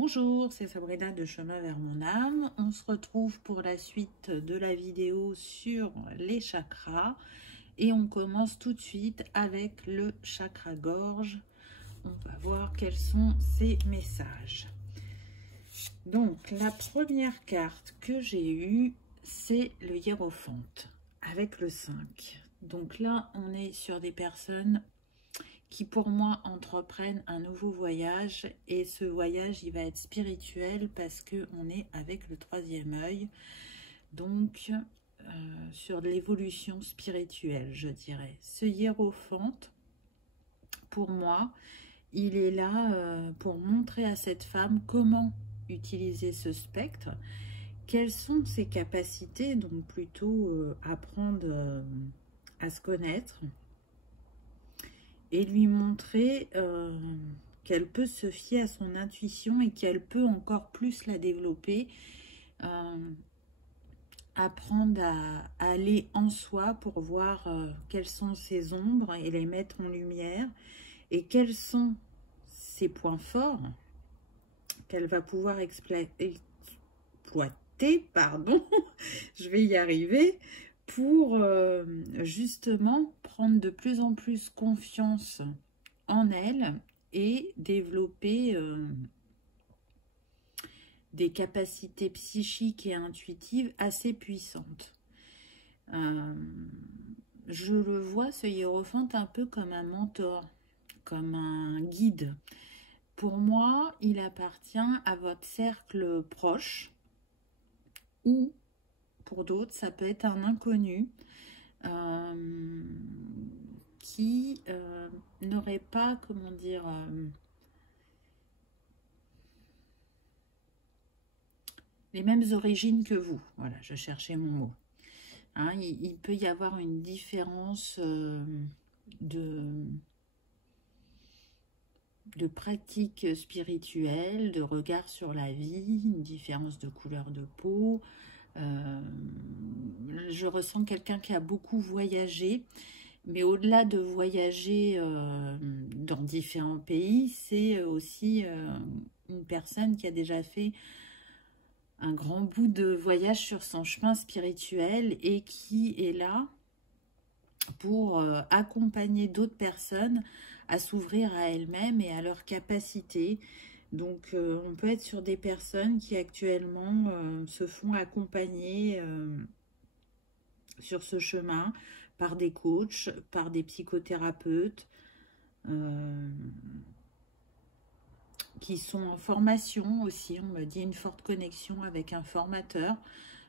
Bonjour, c'est Sabrina de Chemin vers mon âme. On se retrouve pour la suite de la vidéo sur les chakras et on commence tout de suite avec le chakra gorge. On va voir quels sont ces messages. Donc la première carte que j'ai eue, c'est le hiérophante avec le 5. Donc là, on est sur des personnes qui pour moi entreprennent un nouveau voyage, et ce voyage il va être spirituel parce que on est avec le troisième œil, donc sur de l'évolution spirituelle, je dirais. Ce hiérophante, pour moi, il est là pour montrer à cette femme comment utiliser ce spectre, quelles sont ses capacités, donc plutôt apprendre à se connaître, et lui montrer qu'elle peut se fier à son intuition et qu'elle peut encore plus la développer, apprendre à aller en soi pour voir quelles sont ses ombres et les mettre en lumière, et quels sont ses points forts qu'elle va pouvoir exploiter, pardon, je vais y arriver, pour justement prendre de plus en plus confiance en elle et développer des capacités psychiques et intuitives assez puissantes. Je le vois, ce hiérophante, un peu comme un mentor, comme un guide. Pour moi, il appartient à votre cercle proche, ou pour d'autres, ça peut être un inconnu qui n'aurait pas, comment dire, les mêmes origines que vous. Voilà, je cherchais mon mot. Hein, il peut y avoir une différence de pratique spirituelle, de regard sur la vie, une différence de couleur de peau. Je ressens quelqu'un qui a beaucoup voyagé, mais au-delà de voyager dans différents pays, c'est aussi une personne qui a déjà fait un grand bout de voyage sur son chemin spirituel et qui est là pour accompagner d'autres personnes à s'ouvrir à elles-mêmes et à leurs capacités. Donc on peut être sur des personnes qui actuellement se font accompagner sur ce chemin par des coachs, par des psychothérapeutes qui sont en formation aussi. On me dit une forte connexion avec un formateur.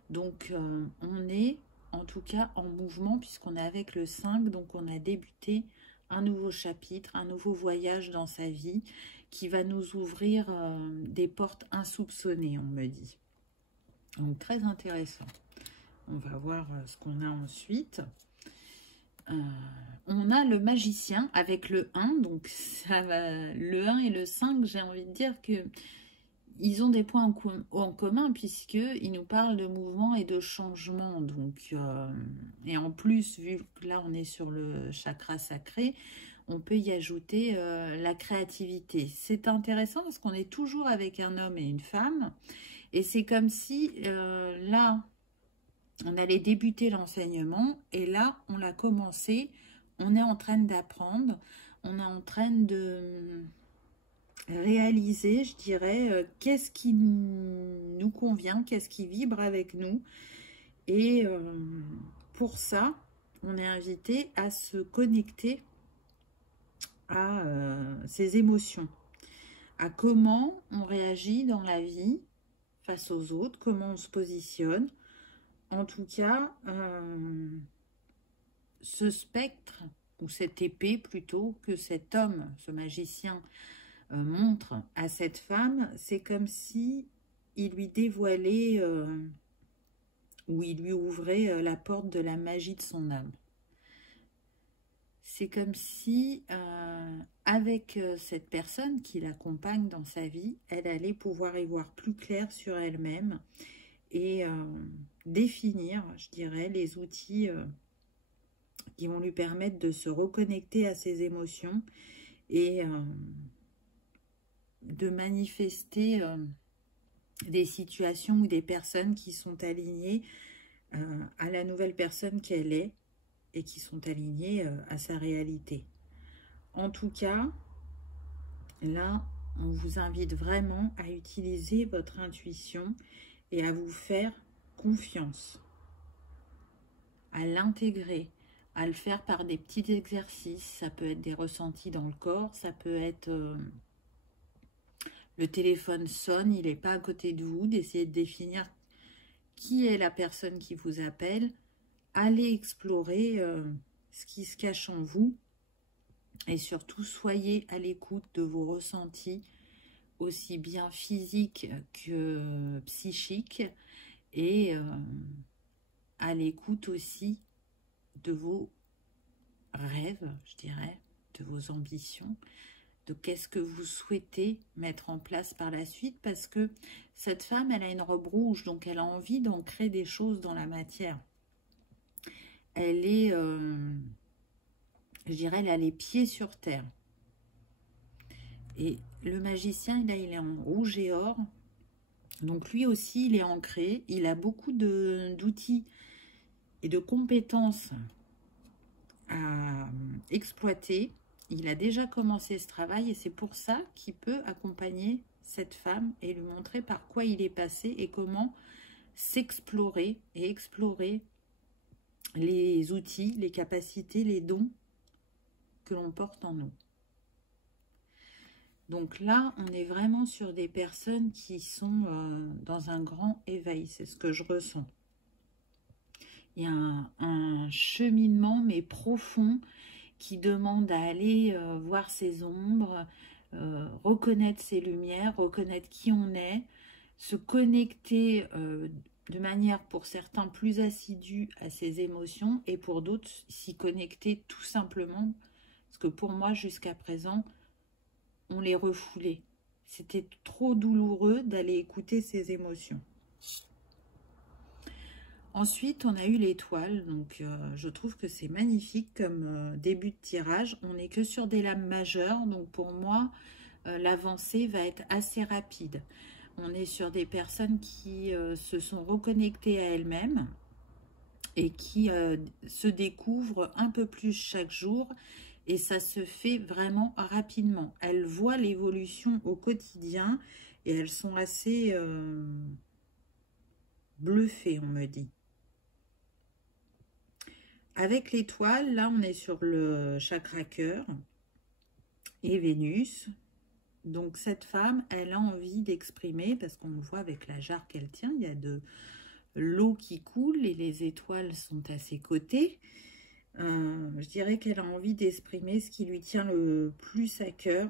Donc on est en tout cas en mouvement puisqu'on est avec le 5. Donc on a débuté un nouveau chapitre, un nouveau voyage dans sa vie qui va nous ouvrir des portes insoupçonnées, on me dit. Donc très intéressant. On va voir ce qu'on a ensuite. On a le magicien avec le 1. Donc ça va, le 1 et le 5, j'ai envie de dire que ils ont des points en commun puisqu'ils nous parlent de mouvement et de changement. Donc, et en plus, vu que là on est sur le chakra sacré, on peut y ajouter la créativité. C'est intéressant parce qu'on est toujours avec un homme et une femme. Et c'est comme si là, on allait débuter l'enseignement et là, on l'a commencé. On est en train d'apprendre. On est en train de réaliser, je dirais, qu'est-ce qui nous convient, qu'est-ce qui vibre avec nous. Et pour ça, on est invité à se connecter à ses émotions, à comment on réagit dans la vie face aux autres, comment on se positionne. En tout cas, ce spectre, ou cette épée plutôt, que cet homme, ce magicien, montre à cette femme, c'est comme si il lui dévoilait ou il lui ouvrait la porte de la magie de son âme. C'est comme si avec cette personne qui l'accompagne dans sa vie, elle allait pouvoir y voir plus clair sur elle-même et définir, je dirais, les outils qui vont lui permettre de se reconnecter à ses émotions et de manifester des situations ou des personnes qui sont alignées à la nouvelle personne qu'elle est et qui sont alignées à sa réalité. En tout cas, là, on vous invite vraiment à utiliser votre intuition et à vous faire confiance, à l'intégrer, à le faire par des petits exercices. Ça peut être des ressentis dans le corps, ça peut être le téléphone sonne, il n'est pas à côté de vous, d'essayer de définir qui est la personne qui vous appelle. Allez explorer ce qui se cache en vous et surtout soyez à l'écoute de vos ressentis, aussi bien physiques que psychiques, et à l'écoute aussi de vos rêves, je dirais, de vos ambitions, de qu'est-ce que vous souhaitez mettre en place par la suite, parce que cette femme, elle a une robe rouge, donc elle a envie d'ancrer des choses dans la matière. Elle est, je dirais, elle a les pieds sur terre. Et le magicien, là, il est en rouge et or, donc lui aussi, il est ancré, il a beaucoup d'outils et de compétences à exploiter. Il a déjà commencé ce travail et c'est pour ça qu'il peut accompagner cette femme et lui montrer par quoi il est passé et comment s'explorer et explorer les outils, les capacités, les dons que l'on porte en nous. Donc là, on est vraiment sur des personnes qui sont dans un grand éveil, c'est ce que je ressens. Il y a un cheminement, mais profond, qui demande à aller voir ses ombres, reconnaître ses lumières, reconnaître qui on est, se connecter de manière pour certains plus assidue à ses émotions et pour d'autres s'y connecter tout simplement, parce que pour moi jusqu'à présent, on les refoulait. C'était trop douloureux d'aller écouter ses émotions. Ensuite, on a eu l'étoile, donc je trouve que c'est magnifique comme début de tirage. On n'est que sur des lames majeures, donc pour moi, l'avancée va être assez rapide. On est sur des personnes qui se sont reconnectées à elles-mêmes et qui se découvrent un peu plus chaque jour, et ça se fait vraiment rapidement. Elles voient l'évolution au quotidien et elles sont assez bluffées, on me dit. Avec l'étoile, là, on est sur le chakra cœur et Vénus. Donc, cette femme, elle a envie d'exprimer, parce qu'on le voit avec la jarre qu'elle tient, il y a de l'eau qui coule et les étoiles sont à ses côtés. Je dirais qu'elle a envie d'exprimer ce qui lui tient le plus à cœur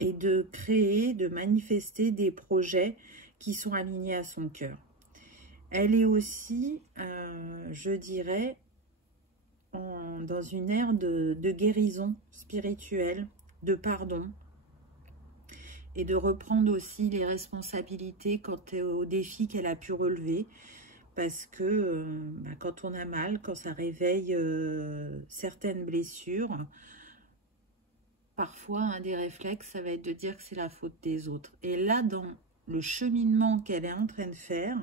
et de créer, de manifester des projets qui sont alignés à son cœur. Elle est aussi, je dirais, dans une ère de guérison spirituelle, de pardon, et de reprendre aussi les responsabilités quant aux défis qu'elle a pu relever, parce que quand on a mal, quand ça réveille certaines blessures, parfois un des réflexes, ça va être de dire que c'est la faute des autres. Et là, dans le cheminement qu'elle est en train de faire,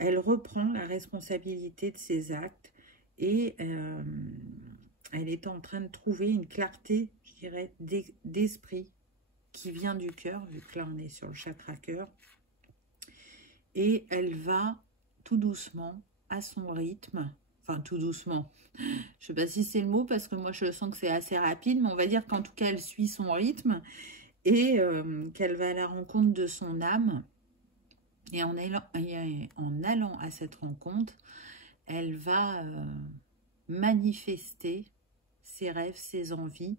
elle reprend la responsabilité de ses actes et elle est en train de trouver une clarté, je dirais, d'esprit qui vient du cœur, vu que là on est sur le chakra cœur. Et elle va tout doucement, à son rythme, enfin tout doucement, je ne sais pas si c'est le mot parce que moi je sens que c'est assez rapide, mais on va dire qu'en tout cas elle suit son rythme et qu'elle va à la rencontre de son âme. Et en allant à cette rencontre, elle va manifester ses rêves, ses envies,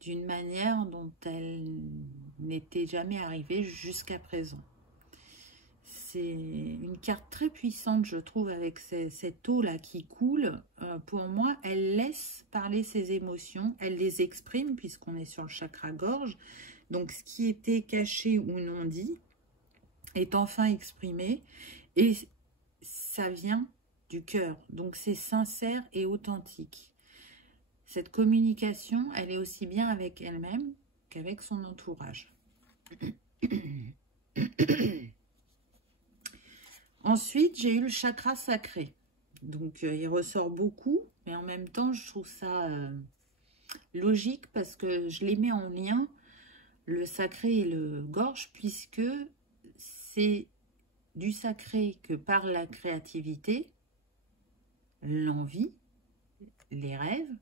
d'une manière dont elle n'était jamais arrivée jusqu'à présent. C'est une carte très puissante, je trouve, avec cette eau-là qui coule. Pour moi, elle laisse parler ses émotions, elle les exprime, puisqu'on est sur le chakra-gorge. Donc, ce qui était caché ou non dit est enfin exprimé et ça vient du cœur, donc c'est sincère et authentique. Cette communication, elle est aussi bien avec elle-même qu'avec son entourage. Ensuite, j'ai eu le chakra sacré. Donc, il ressort beaucoup, mais en même temps, je trouve ça logique parce que je les mets en lien, le sacré et le gorge, puisque c'est du sacré que parle la créativité, l'envie, les rêves,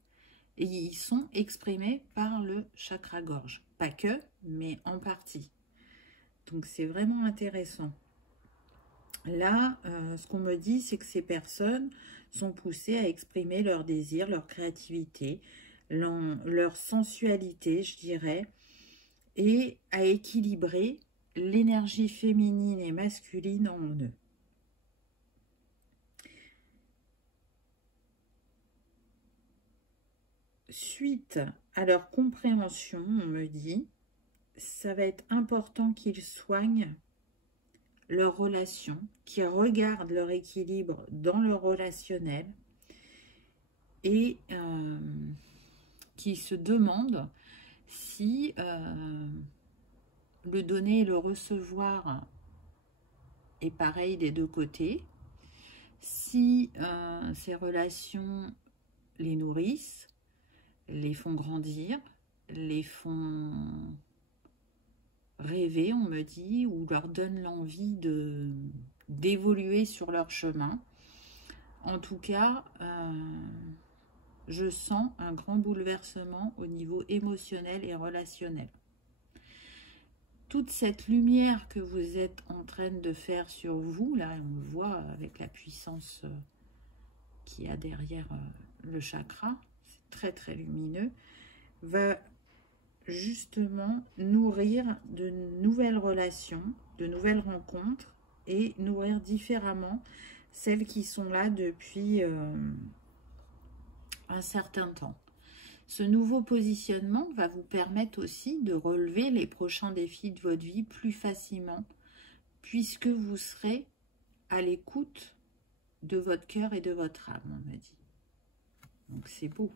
et ils sont exprimés par le chakra gorge. Pas que, mais en partie. Donc, c'est vraiment intéressant. Là, ce qu'on me dit, c'est que ces personnes sont poussées à exprimer leurs désirs, leur créativité, leur sensualité, je dirais, et à équilibrer l'énergie féminine et masculine en eux. Suite à leur compréhension, on me dit, ça va être important qu'ils soignent leurs relations, qu'ils regardent leur équilibre dans le relationnel et qui se demandent si le donner et le recevoir est pareil des deux côtés, si ces relations les nourrissent, les font grandir, les font rêver, on me dit, ou leur donnent l'envie d'évoluer sur leur chemin. En tout cas, je sens un grand bouleversement au niveau émotionnel et relationnel. Toute cette lumière que vous êtes en train de faire sur vous, là, on le voit avec la puissance qu'il y a derrière le chakra, c'est très très lumineux, va justement nourrir de nouvelles relations, de nouvelles rencontres et nourrir différemment celles qui sont là depuis un certain temps. Ce nouveau positionnement va vous permettre aussi de relever les prochains défis de votre vie plus facilement, puisque vous serez à l'écoute de votre cœur et de votre âme, on me dit. Donc c'est beau.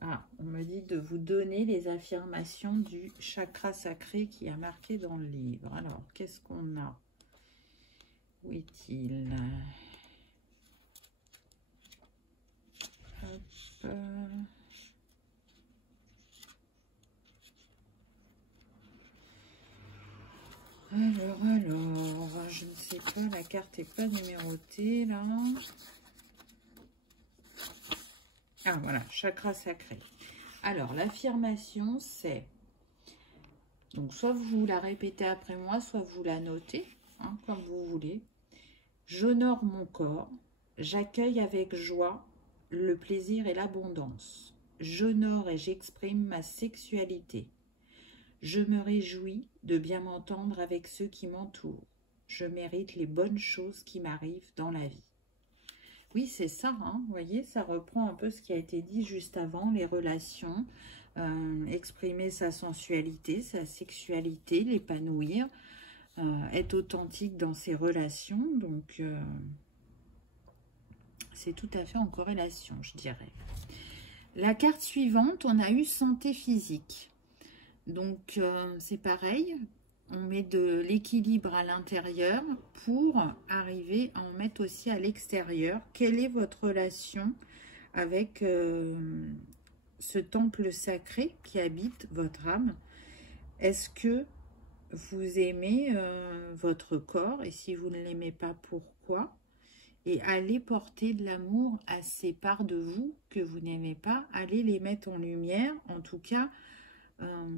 Ah, on me dit de vous donner les affirmations du chakra sacré qui a marqué dans le livre. Alors, qu'est-ce qu'on a? Où est-il? Hop. Alors, je ne sais pas, la carte n'est pas numérotée là. Ah voilà, chakra sacré. Alors, l'affirmation c'est, donc soit vous la répétez après moi, soit vous la notez, hein, comme vous voulez. J'honore mon corps, j'accueille avec joie le plaisir et l'abondance. J'honore et j'exprime ma sexualité. Je me réjouis de bien m'entendre avec ceux qui m'entourent. Je mérite les bonnes choses qui m'arrivent dans la vie. Oui, c'est ça, hein, vous voyez, ça reprend un peu ce qui a été dit juste avant, les relations, exprimer sa sensualité, sa sexualité, l'épanouir, être authentique dans ses relations, donc c'est tout à fait en corrélation, je dirais. La carte suivante, on a eu santé physique. Donc, c'est pareil, on met de l'équilibre à l'intérieur pour arriver à en mettre aussi à l'extérieur. Quelle est votre relation avec ce temple sacré qui habite votre âme? Est-ce que vous aimez votre corps? Et si vous ne l'aimez pas, pourquoi? Et allez porter de l'amour à ces parts de vous que vous n'aimez pas. Allez les mettre en lumière. En tout cas,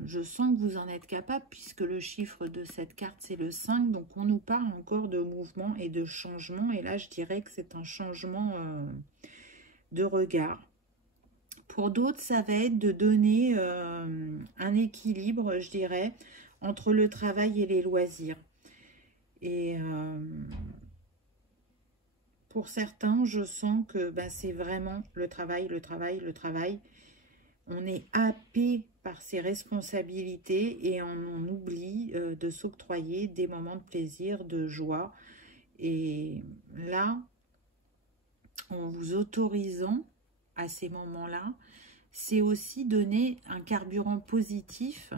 je sens que vous en êtes capable puisque le chiffre de cette carte, c'est le 5. Donc, on nous parle encore de mouvement et de changement. Et là, je dirais que c'est un changement de regard. Pour d'autres, ça va être de donner un équilibre, je dirais, entre le travail et les loisirs. Et pour certains, je sens que c'est vraiment le travail, le travail, le travail. On est happé par ses responsabilités et on oublie de s'octroyer des moments de plaisir, de joie. Et là, en vous autorisant à ces moments-là, c'est aussi donner un carburant positif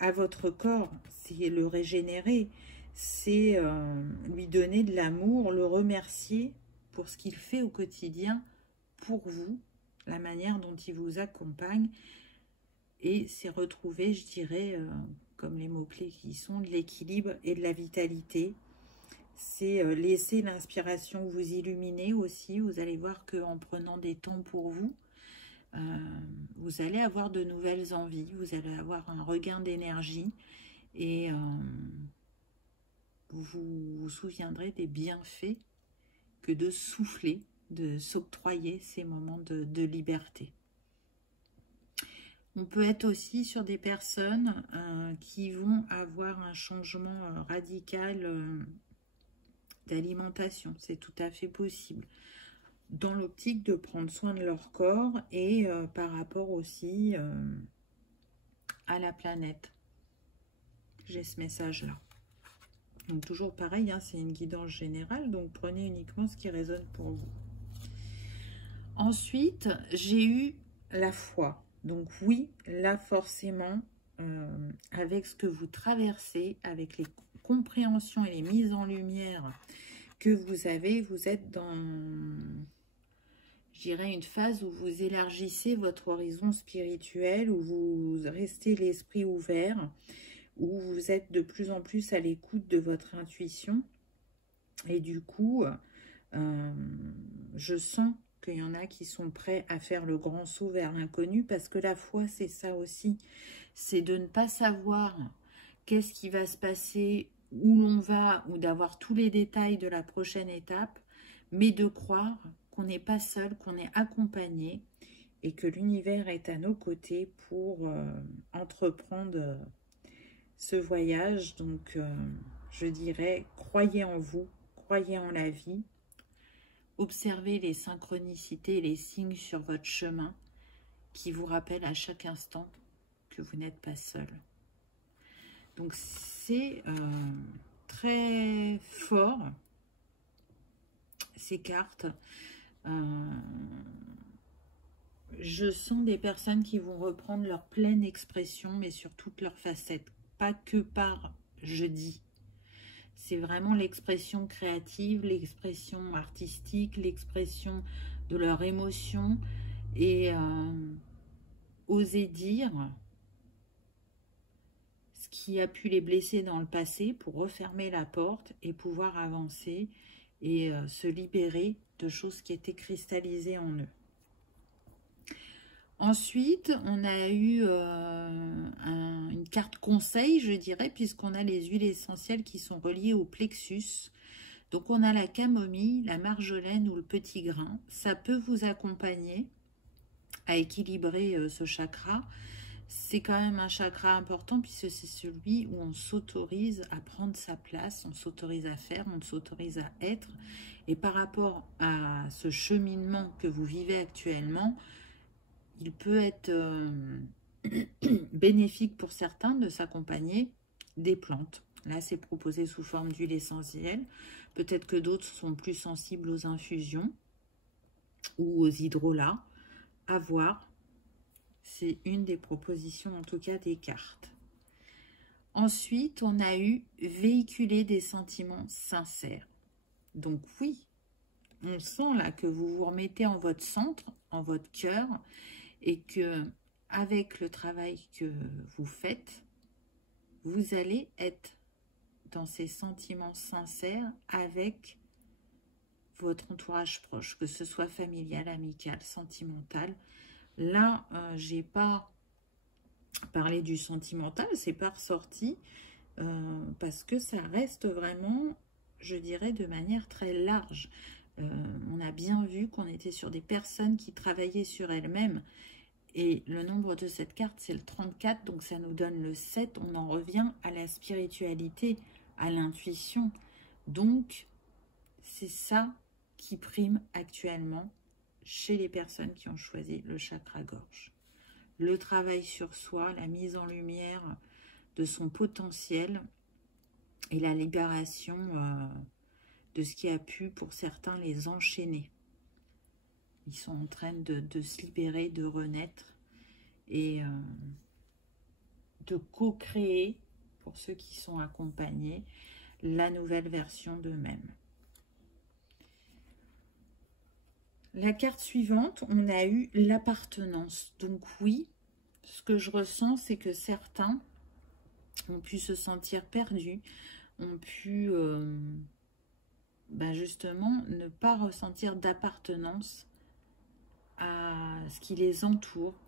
à votre corps, c'est le régénérer, c'est lui donner de l'amour, le remercier pour ce qu'il fait au quotidien pour vous, la manière dont il vous accompagne, et c'est retrouver, je dirais, comme les mots-clés qui sont, de l'équilibre et de la vitalité. C'est laisser l'inspiration vous illuminer aussi. Vous allez voir qu'en prenant des temps pour vous, vous allez avoir de nouvelles envies, vous allez avoir un regain d'énergie et vous vous souviendrez des bienfaits que de souffler, de s'octroyer ces moments de liberté. On peut être aussi sur des personnes qui vont avoir un changement radical d'alimentation. C'est tout à fait possible. Dans l'optique de prendre soin de leur corps et par rapport aussi à la planète. J'ai ce message-là. Donc toujours pareil, hein, c'est une guidance générale, donc prenez uniquement ce qui résonne pour vous. Ensuite, j'ai eu la foi. Donc oui, là forcément, avec ce que vous traversez, avec les compréhensions et les mises en lumière que vous avez, vous êtes dans, je dirais, une phase où vous élargissez votre horizon spirituel, où vous restez l'esprit ouvert, où vous êtes de plus en plus à l'écoute de votre intuition. Et du coup, je sens qu'il y en a qui sont prêts à faire le grand saut vers l'inconnu, parce que la foi, c'est ça aussi. C'est de ne pas savoir qu'est-ce qui va se passer, où l'on va, ou d'avoir tous les détails de la prochaine étape, mais de croire qu'on n'est pas seul, qu'on est accompagné, et que l'univers est à nos côtés pour entreprendre ce voyage. Donc, je dirais, croyez en vous, croyez en la vie, observez les synchronicités, les signes sur votre chemin qui vous rappellent à chaque instant que vous n'êtes pas seul. Donc, c'est très fort, ces cartes. Je sens des personnes qui vont reprendre leur pleine expression, mais sur toutes leurs facettes. Pas que par jeudi. C'est vraiment l'expression créative, l'expression artistique, l'expression de leur émotion et oser dire ce qui a pu les blesser dans le passé pour refermer la porte et pouvoir avancer et se libérer de choses qui étaient cristallisées en eux. Ensuite, on a eu une carte conseil, je dirais, puisqu'on a les huiles essentielles qui sont reliées au plexus. Donc, on a la camomille, la marjolaine ou le petit grain. Ça peut vous accompagner à équilibrer ce chakra. C'est quand même un chakra important puisque c'est celui où on s'autorise à prendre sa place, on s'autorise à faire, on s'autorise à être. Et par rapport à ce cheminement que vous vivez actuellement, il peut être bénéfique pour certains de s'accompagner des plantes. Là, c'est proposé sous forme d'huile essentielle. Peut-être que d'autres sont plus sensibles aux infusions ou aux hydrolats. À voir. C'est une des propositions, en tout cas, des cartes. Ensuite, on a eu véhiculer des sentiments sincères. Donc oui, on sent là que vous vous remettez en votre centre, en votre cœur, et que avec le travail que vous faites, vous allez être dans ces sentiments sincères avec votre entourage proche, que ce soit familial, amical, sentimental. Là, j'ai pas parlé du sentimental, c'est pas ressorti parce que ça reste vraiment, je dirais, de manière très large. On a bien vu qu'on était sur des personnes qui travaillaient sur elles-mêmes. Et le nombre de cette carte, c'est le 34, donc ça nous donne le 7. On en revient à la spiritualité, à l'intuition. Donc, c'est ça qui prime actuellement chez les personnes qui ont choisi le chakra-gorge. Le travail sur soi, la mise en lumière de son potentiel et la libération de ce qui a pu, pour certains, les enchaîner. Ils sont en train de se libérer, de renaître et de co-créer, pour ceux qui sont accompagnés, la nouvelle version d'eux-mêmes. La carte suivante, on a eu l'appartenance. Donc oui, ce que je ressens, c'est que certains ont pu se sentir perdus, ont pu justement ne pas ressentir d'appartenance à ce qui les entoure.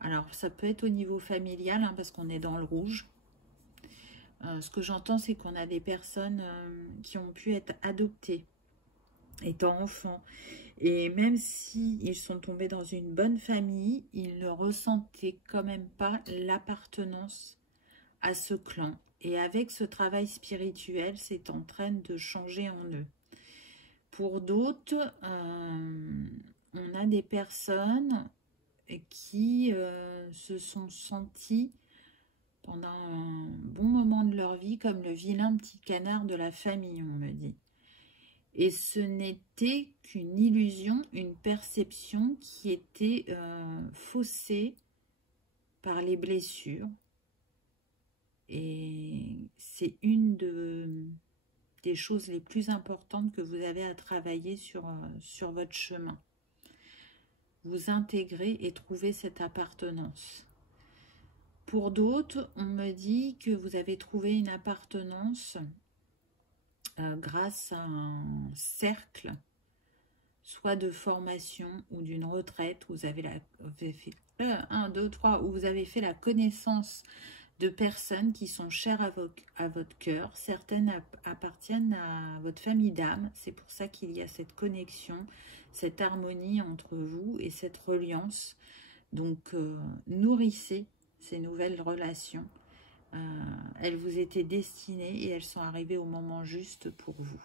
Alors ça peut être au niveau familial, hein, parce qu'on est dans le rouge. Ce que j'entends, c'est qu'on a des personnes qui ont pu être adoptées étant enfants. Et même s'ils sont tombés dans une bonne famille, ils ne ressentaient quand même pas l'appartenance à ce clan. Et avec ce travail spirituel, c'est en train de changer en eux. Pour d'autres, on a des personnes qui se sont senties pendant un bon moment de leur vie comme le vilain petit canard de la famille, on me dit. Et ce n'était qu'une illusion, une perception qui était faussée par les blessures. Et c'est une des choses les plus importantes que vous avez à travailler sur votre chemin. Vous intégrer et trouver cette appartenance. Pour d'autres, on me dit que vous avez trouvé une appartenance grâce à un cercle, soit de formation ou d'une retraite, où vous avez fait 1, 2, 3, où vous avez fait la connaissance de personnes qui sont chères à votre cœur. Certaines appartiennent à votre famille d'âme. C'est pour ça qu'il y a cette connexion, cette harmonie entre vous et cette reliance. Donc, nourrissez ces nouvelles relations. Elles vous étaient destinées et elles sont arrivées au moment juste pour vous.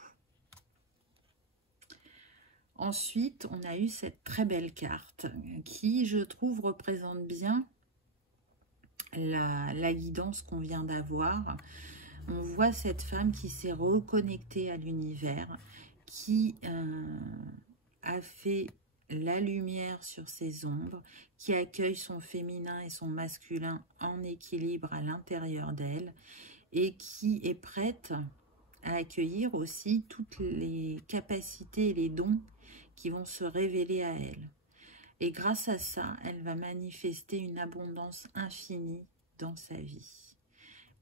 Ensuite, on a eu cette très belle carte qui, je trouve, représente bien la guidance qu'on vient d'avoir. On voit cette femme qui s'est reconnectée à l'univers, qui a fait la lumière sur ses ombres, qui accueille son féminin et son masculin en équilibre à l'intérieur d'elle et qui est prête à accueillir aussi toutes les capacités et les dons qui vont se révéler à elle. Et grâce à ça, elle va manifester une abondance infinie dans sa vie.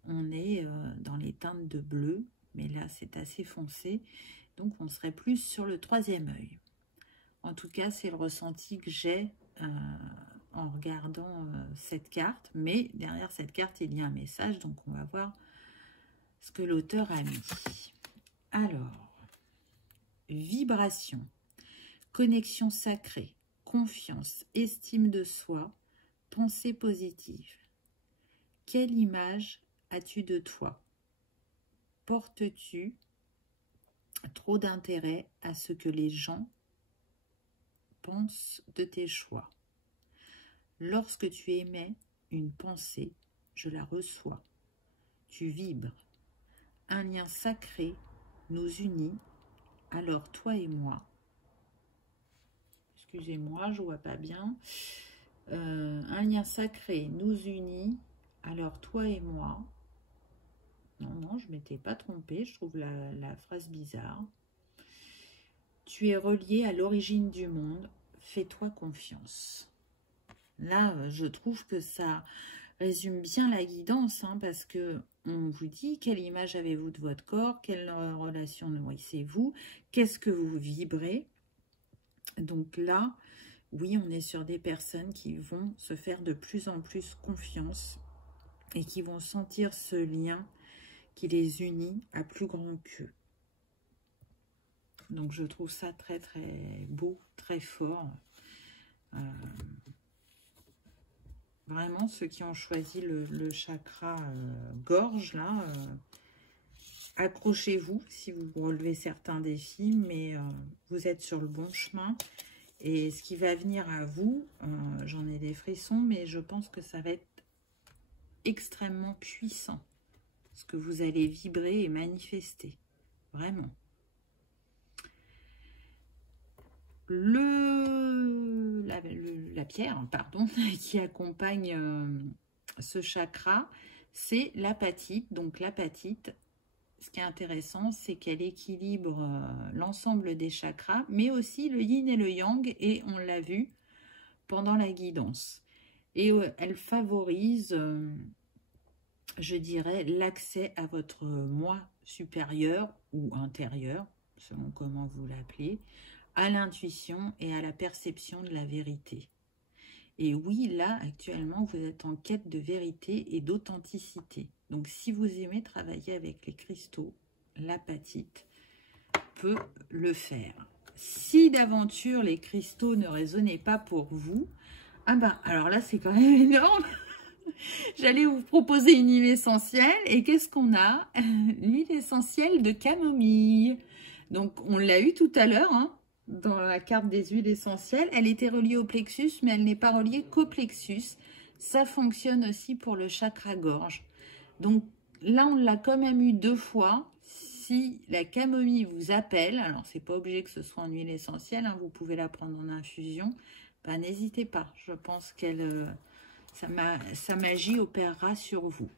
On est dans les teintes de bleu, mais là c'est assez foncé, donc on serait plus sur le troisième œil. En tout cas, c'est le ressenti que j'ai en regardant cette carte. Mais derrière cette carte, il y a un message. Donc, on va voir ce que l'auteur a mis. Alors, vibration, connexion sacrée, confiance, estime de soi, pensée positive. Quelle image as-tu de toi? Portes-tu trop d'intérêt à ce que les gens pense de tes choix. Lorsque tu émets une pensée, je la reçois. Tu vibres. Un lien sacré nous unit, alors toi et moi. Excusez-moi, je ne vois pas bien. Un lien sacré nous unit, alors toi et moi. Non, je ne m'étais pas trompée, je trouve la phrase bizarre. Tu es relié à l'origine du monde, fais-toi confiance. Là, je trouve que ça résume bien la guidance, hein, parce que on vous dit quelle image avez-vous de votre corps, quelle relation nourrissez-vous, qu'est-ce que vous vibrez. Donc là, oui, on est sur des personnes qui vont se faire de plus en plus confiance et qui vont sentir ce lien qui les unit à plus grand qu'eux. Donc, je trouve ça très, très beau, très fort. Vraiment, ceux qui ont choisi le chakra gorge, là, accrochez-vous si vous relevez certains défis, mais vous êtes sur le bon chemin. Et ce qui va venir à vous, j'en ai des frissons, mais je pense que ça va être extrêmement puissant. Ce que vous allez vibrer et manifester. Vraiment. la pierre, pardon, qui accompagne ce chakra, c'est l'apatite. Donc l'apatite, ce qui est intéressant, c'est qu'elle équilibre l'ensemble des chakras, mais aussi le yin et le yang, et on l'a vu pendant la guidance. Et elle favorise, je dirais, l'accès à votre moi supérieur ou intérieur, selon comment vous l'appelez, à l'intuition et à la perception de la vérité. Et oui, là, actuellement, vous êtes en quête de vérité et d'authenticité. Donc, si vous aimez travailler avec les cristaux, l'apatite peut le faire. Si d'aventure les cristaux ne résonnaient pas pour vous, ah ben, alors là, c'est quand même énorme. J'allais vous proposer une huile essentielle. Et qu'est-ce qu'on a? L'huile essentielle de camomille. Donc, on l'a eu tout à l'heure, hein, dans la carte des huiles essentielles. Elle était reliée au plexus, mais elle n'est pas reliée qu'au plexus. Ça fonctionne aussi pour le chakra-gorge. Donc, là, on l'a quand même eu 2 fois. Si la camomille vous appelle, alors c'est pas obligé que ce soit en huile essentielle, hein, vous pouvez la prendre en infusion, ben, n'hésitez pas. Je pense qu'elle... sa magie opérera sur vous.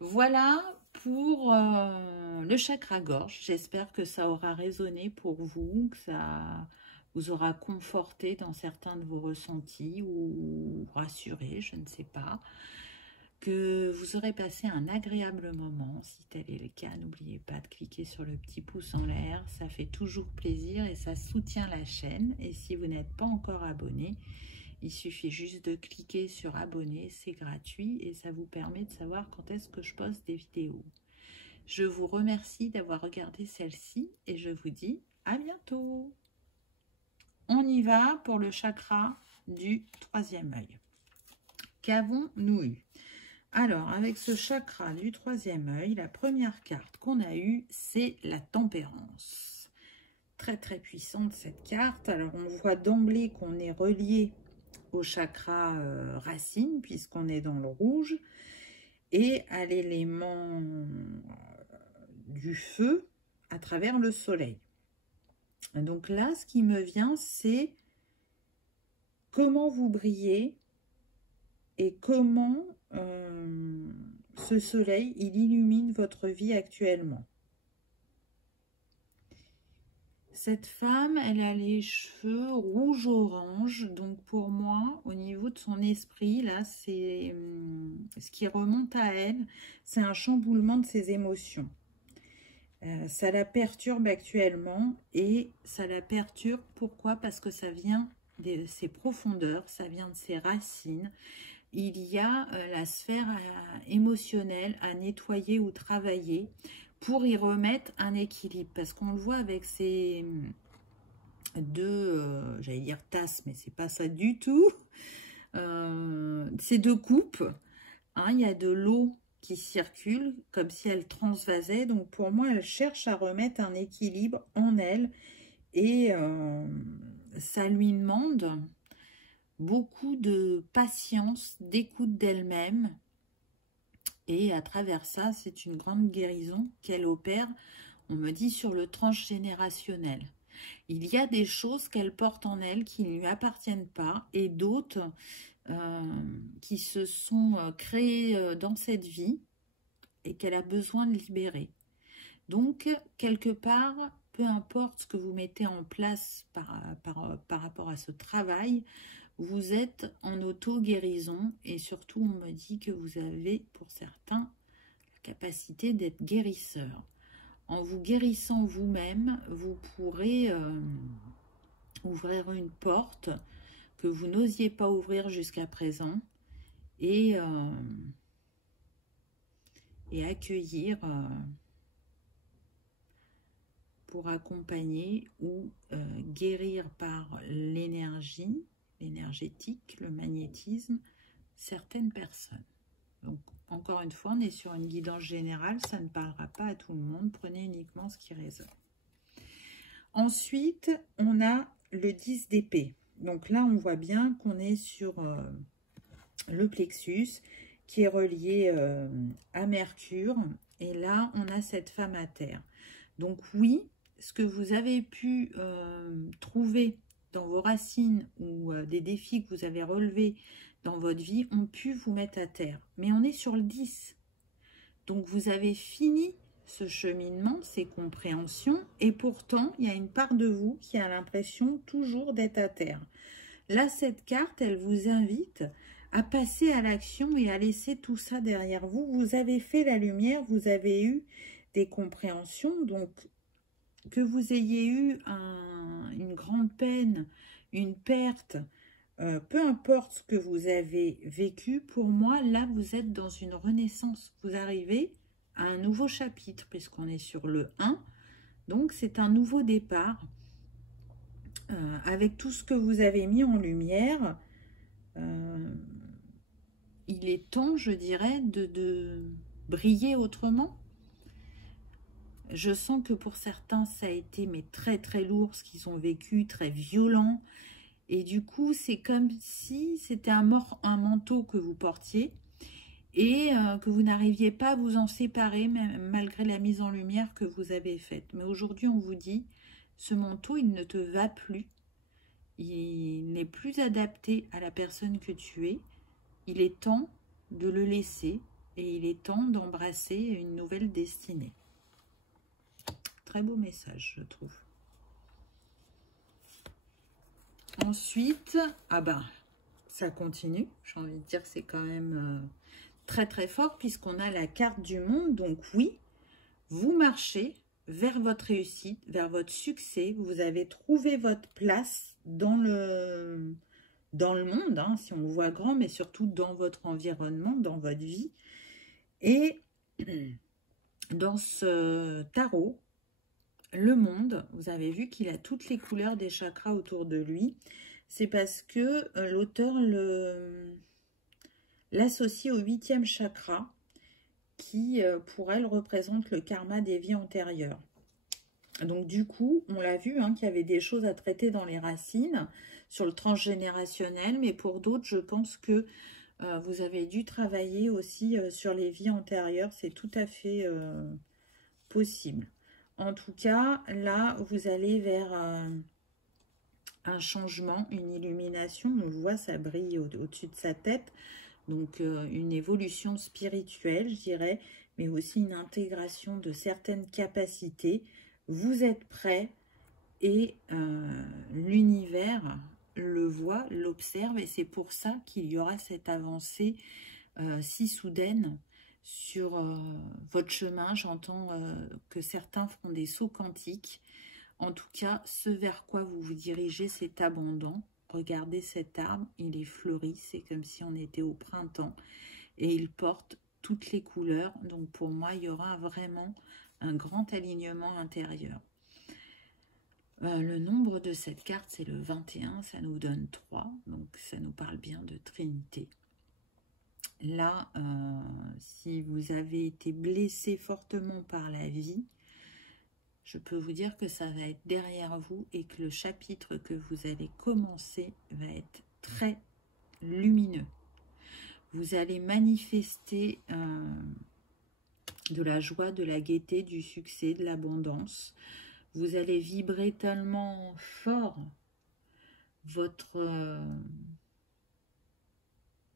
Voilà pour le chakra-gorge. J'espère que ça aura résonné pour vous, que ça vous aura conforté dans certains de vos ressentis ou rassuré, je ne sais pas. Que vous aurez passé un agréable moment. Si tel est le cas, n'oubliez pas de cliquer sur le petit pouce en l'air. Ça fait toujours plaisir et ça soutient la chaîne. Et si vous n'êtes pas encore abonné, il suffit juste de cliquer sur abonner, c'est gratuit et ça vous permet de savoir quand est-ce que je poste des vidéos. Je vous remercie d'avoir regardé celle-ci et je vous dis à bientôt. On y va pour le chakra du 3e œil. Qu'avons-nous eu? Alors, avec ce chakra du 3e œil, la première carte qu'on a eue, c'est la tempérance. Très très puissante cette carte. Alors, on voit d'emblée qu'on est relié au chakra racine, puisqu'on est dans le rouge, et à l'élément du feu à travers le soleil. Donc là, ce qui me vient, c'est comment vous brillez et comment ce soleil, il illumine votre vie actuellement. Cette femme, elle a les cheveux rouge-orange, donc pour moi, au niveau de son esprit, là, c'est ce qui remonte à elle, c'est un chamboulement de ses émotions. Ça la perturbe actuellement et ça la perturbe, pourquoi? Parce que ça vient de ses profondeurs, ça vient de ses racines. Il y a la sphère émotionnelle à nettoyer ou travailler pour y remettre un équilibre. Parce qu'on le voit avec ces deux, j'allais dire tasses, mais c'est pas ça du tout. Ces 2 coupes, hein, il y a de l'eau qui circule comme si elle transvasait. Donc pour moi, elle cherche à remettre un équilibre en elle. Et ça lui demande beaucoup de patience, d'écoute d'elle-même. Et à travers ça, c'est une grande guérison qu'elle opère, on me dit, sur le transgénérationnel. Il y a des choses qu'elle porte en elle qui ne lui appartiennent pas et d'autres qui se sont créées dans cette vie et qu'elle a besoin de libérer. Donc, quelque part, peu importe ce que vous mettez en place par rapport à ce travail, vous êtes en auto-guérison et surtout, on me dit que vous avez, pour certains, la capacité d'être guérisseur. En vous guérissant vous-même, vous pourrez ouvrir une porte que vous n'osiez pas ouvrir jusqu'à présent et accueillir pour accompagner ou guérir par l'énergie, l'énergétique, le magnétisme, certaines personnes. Donc, encore une fois, on est sur une guidance générale, ça ne parlera pas à tout le monde, prenez uniquement ce qui résonne. Ensuite, on a le 10 d'épée. Donc là, on voit bien qu'on est sur le plexus qui est relié à Mercure. Et là, on a cette femme à terre. Donc oui, ce que vous avez pu trouver dans vos racines ou des défis que vous avez relevés dans votre vie ont pu vous mettre à terre. Mais on est sur le 10. Donc vous avez fini ce cheminement, ces compréhensions, et pourtant il y a une part de vous qui a l'impression toujours d'être à terre. Là, cette carte, elle vous invite à passer à l'action et à laisser tout ça derrière vous. Vous avez fait la lumière, vous avez eu des compréhensions, donc que vous ayez eu une grande peine, une perte, peu importe ce que vous avez vécu, pour moi, là, vous êtes dans une renaissance. Vous arrivez à un nouveau chapitre, puisqu'on est sur le 1. Donc, c'est un nouveau départ. Avec tout ce que vous avez mis en lumière, il est temps, je dirais, de briller autrement. Je sens que pour certains, ça a été mais très très lourd, ce qu'ils ont vécu, très violent. Et du coup, c'est comme si c'était un manteau que vous portiez et que vous n'arriviez pas à vous en séparer, même malgré la mise en lumière que vous avez faite. Mais aujourd'hui, on vous dit, ce manteau, il ne te va plus. Il n'est plus adapté à la personne que tu es. Il est temps de le laisser et il est temps d'embrasser une nouvelle destinée. Très beau message, je trouve. Ensuite, ça continue. J'ai envie de dire que c'est quand même très très fort puisqu'on a la carte du monde. Donc oui, vous marchez vers votre réussite, vers votre succès. Vous avez trouvé votre place dans le monde, hein, si on voit grand, mais surtout dans votre environnement, dans votre vie. Et dans ce tarot, le monde, vous avez vu qu'il a toutes les couleurs des chakras autour de lui. C'est parce que l'auteur l'associe au 8e chakra qui, pour elle, représente le karma des vies antérieures. Donc du coup, on l'a vu, hein, qu'il y avait des choses à traiter dans les racines, sur le transgénérationnel, mais pour d'autres, je pense que vous avez dû travailler aussi sur les vies antérieures. C'est tout à fait possible. En tout cas, là, vous allez vers un changement, une illumination. On voit, ça brille au-dessus de sa tête. Donc, une évolution spirituelle, je dirais, mais aussi une intégration de certaines capacités. Vous êtes prêt et l'univers le voit, l'observe. Et c'est pour ça qu'il y aura cette avancée si soudaine sur votre chemin. J'entends que certains feront des sauts quantiques. En tout cas, ce vers quoi vous vous dirigez, c'est abondant. Regardez cet arbre, il est fleuri, c'est comme si on était au printemps. Et il porte toutes les couleurs. Donc pour moi, il y aura vraiment un grand alignement intérieur. Le nombre de cette carte, c'est le 21, ça nous donne 3. Donc ça nous parle bien de Trinité. Là, si vous avez été blessé fortement par la vie, je peux vous dire que ça va être derrière vous et que le chapitre que vous allez commencer va être très lumineux. Vous allez manifester de la joie, de la gaieté, du succès, de l'abondance. Vous allez vibrer tellement fort votre...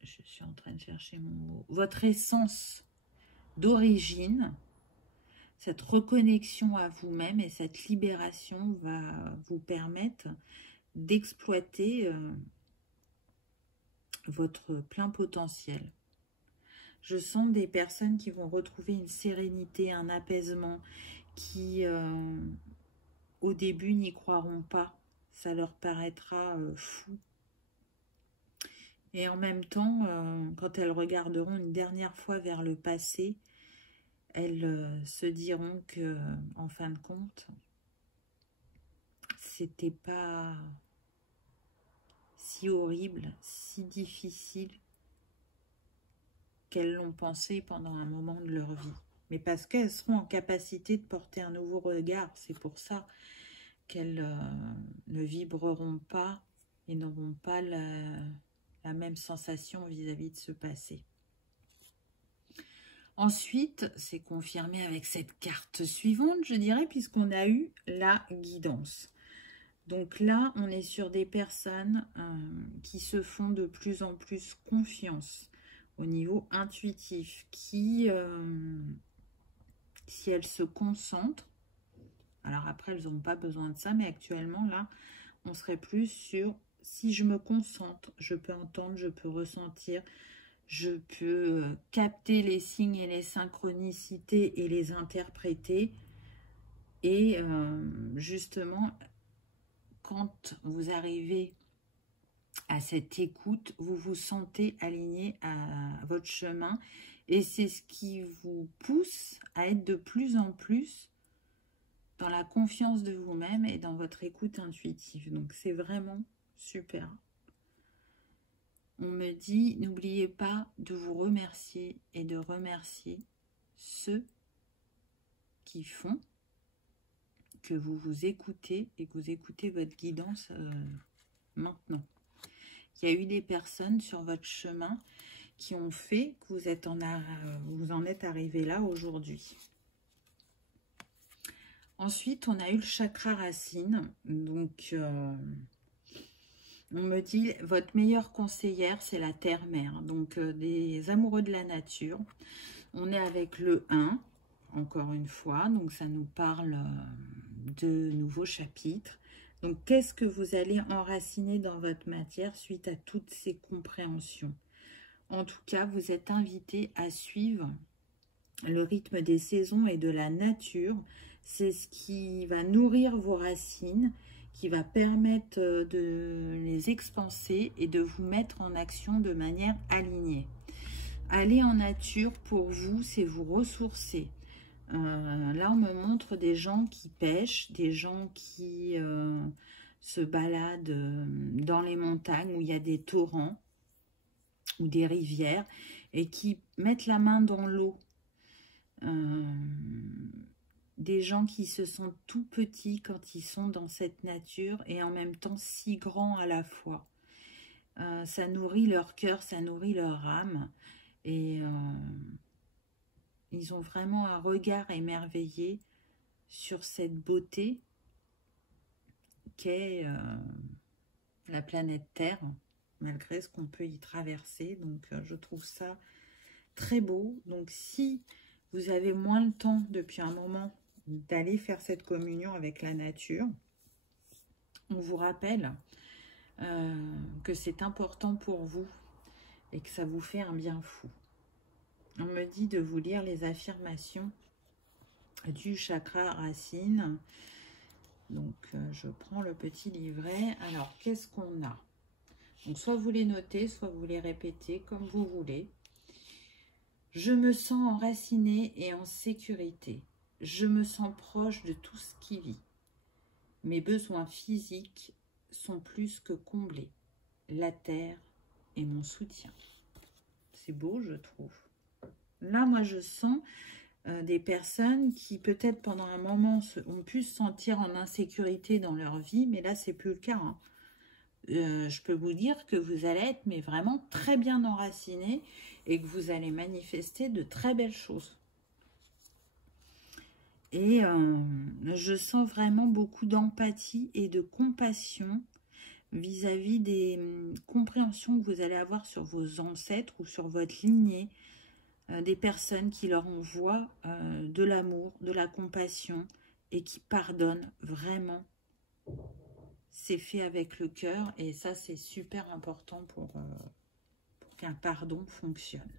je suis en train de chercher mon mot. Votre essence d'origine, cette reconnexion à vous-même et cette libération va vous permettre d'exploiter votre plein potentiel. Je sens des personnes qui vont retrouver une sérénité, un apaisement, qui au début n'y croiront pas. Ça leur paraîtra fou. Et en même temps, quand elles regarderont une dernière fois vers le passé, elles se diront que, en fin de compte, c'était pas si horrible, si difficile qu'elles l'ont pensé pendant un moment de leur vie. Mais parce qu'elles seront en capacité de porter un nouveau regard, c'est pour ça qu'elles ne vibreront pas et n'auront pas la même sensation vis-à-vis de ce passé. Ensuite, c'est confirmé avec cette carte suivante, je dirais, puisqu'on a eu la guidance. Donc là, on est sur des personnes qui se font de plus en plus confiance au niveau intuitif, qui, si elles se concentrent, alors après, elles n'ont pas besoin de ça, mais actuellement, là, on serait plus sur, si je me concentre, je peux entendre, je peux ressentir, je peux capter les signes et les synchronicités et les interpréter. Et justement, quand vous arrivez à cette écoute, vous vous sentez aligné à votre chemin. Et c'est ce qui vous pousse à être de plus en plus dans la confiance de vous-même et dans votre écoute intuitive. Donc c'est vraiment super. On me dit, n'oubliez pas de vous remercier et de remercier ceux qui font que vous vous écoutez et que vous écoutez votre guidance maintenant. Il y a eu des personnes sur votre chemin qui ont fait que vous en êtes arrivé là aujourd'hui. Ensuite, on a eu le chakra racine. Donc, on me dit, votre meilleure conseillère, c'est la terre-mère. Donc, des amoureux de la nature. On est avec le 1, encore une fois. Donc, ça nous parle de nouveaux chapitres. Donc, qu'est-ce que vous allez enraciner dans votre matière suite à toutes ces compréhensions? En tout cas, vous êtes invité à suivre le rythme des saisons et de la nature. C'est ce qui va nourrir vos racines, qui va permettre de les expanser et de vous mettre en action de manière alignée. Aller en nature, pour vous, c'est vous ressourcer. Là, on me montre des gens qui pêchent, des gens qui se baladent dans les montagnes où il y a des torrents ou des rivières et qui mettent la main dans l'eau. Des gens qui se sentent tout petits quand ils sont dans cette nature et en même temps si grands à la fois. Ça nourrit leur cœur, ça nourrit leur âme et ils ont vraiment un regard émerveillé sur cette beauté qu'est la planète Terre, malgré ce qu'on peut y traverser. Donc, je trouve ça très beau. Donc, si vous avez moins le temps depuis un moment d'aller faire cette communion avec la nature, on vous rappelle que c'est important pour vous et que ça vous fait un bien fou. On me dit de vous lire les affirmations du chakra racine. Donc, je prends le petit livret. Alors, qu'est-ce qu'on a? Donc, soit vous les notez, soit vous les répétez, comme vous voulez. Je me sens enracinée et en sécurité. Je me sens proche de tout ce qui vit. Mes besoins physiques sont plus que comblés. La terre est mon soutien. C'est beau, je trouve. Là, moi, je sens des personnes qui, peut-être pendant un moment, ont pu se sentir en insécurité dans leur vie, mais là, c'est plus le cas. Hein. Je peux vous dire que vous allez être mais vraiment très bien enraciné et que vous allez manifester de très belles choses. Et je sens vraiment beaucoup d'empathie et de compassion vis-à-vis des compréhensions que vous allez avoir sur vos ancêtres ou sur votre lignée, des personnes qui leur envoient de l'amour, de la compassion et qui pardonnent vraiment. C'est fait avec le cœur et ça, c'est super important pour qu'un pardon fonctionne.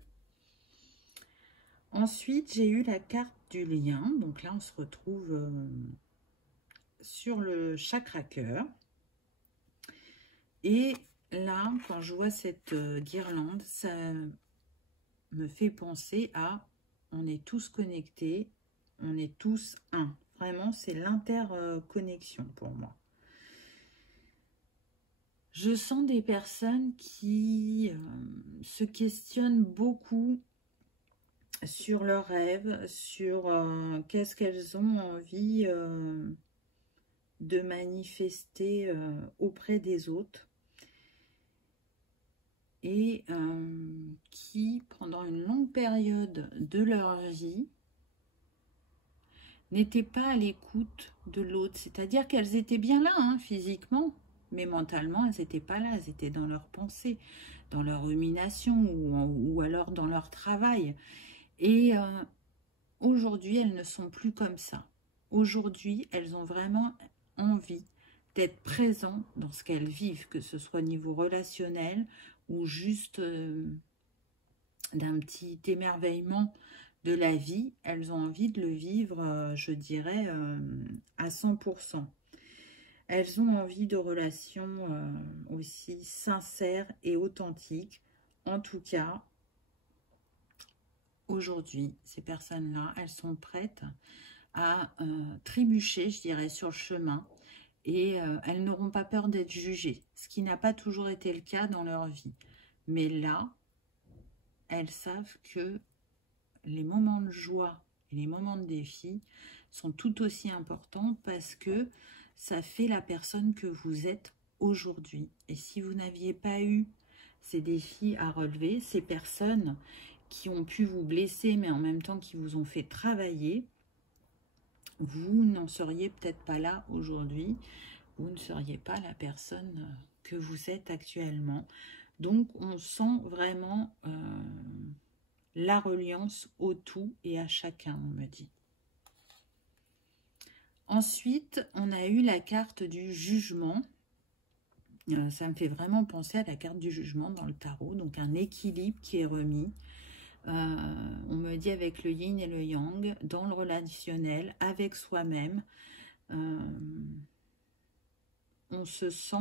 Ensuite, j'ai eu la carte du lien. Donc là, on se retrouve sur le chakra cœur. Et là, quand je vois cette guirlande, ça me fait penser à on est tous connectés, on est tous un. Vraiment, c'est l'interconnexion pour moi. Je sens des personnes qui se questionnent beaucoup sur leurs rêves, sur qu'est-ce qu'elles ont envie de manifester auprès des autres. et qui, pendant une longue période de leur vie, n'étaient pas à l'écoute de l'autre. C'est-à-dire qu'elles étaient bien là, hein, physiquement, mais mentalement, elles n'étaient pas là. Elles étaient dans leurs pensées, dans leur rumination ou alors dans leur travail. Et aujourd'hui, elles ne sont plus comme ça. Aujourd'hui, elles ont vraiment envie d'être présentes dans ce qu'elles vivent, que ce soit au niveau relationnel ou juste d'un petit émerveillement de la vie. Elles ont envie de le vivre, je dirais, à 100%. Elles ont envie de relations aussi sincères et authentiques. En tout cas, aujourd'hui, ces personnes-là, elles sont prêtes à trébucher, je dirais, sur le chemin. Et elles n'auront pas peur d'être jugées, ce qui n'a pas toujours été le cas dans leur vie. Mais là, elles savent que les moments de joie et les moments de défi sont tout aussi importants parce que ça fait la personne que vous êtes aujourd'hui. Et si vous n'aviez pas eu ces défis à relever, ces personnes qui ont pu vous blesser, mais en même temps qui vous ont fait travailler, vous n'en seriez peut-être pas là aujourd'hui. Vous ne seriez pas la personne que vous êtes actuellement. Donc, on sent vraiment la reliance au tout et à chacun, on me dit. Ensuite, on a eu la carte du jugement. Ça me fait vraiment penser à la carte du jugement dans le tarot. Donc, un équilibre qui est remis. On me dit avec le yin et le yang, dans le relationnel, avec soi-même. On se sent...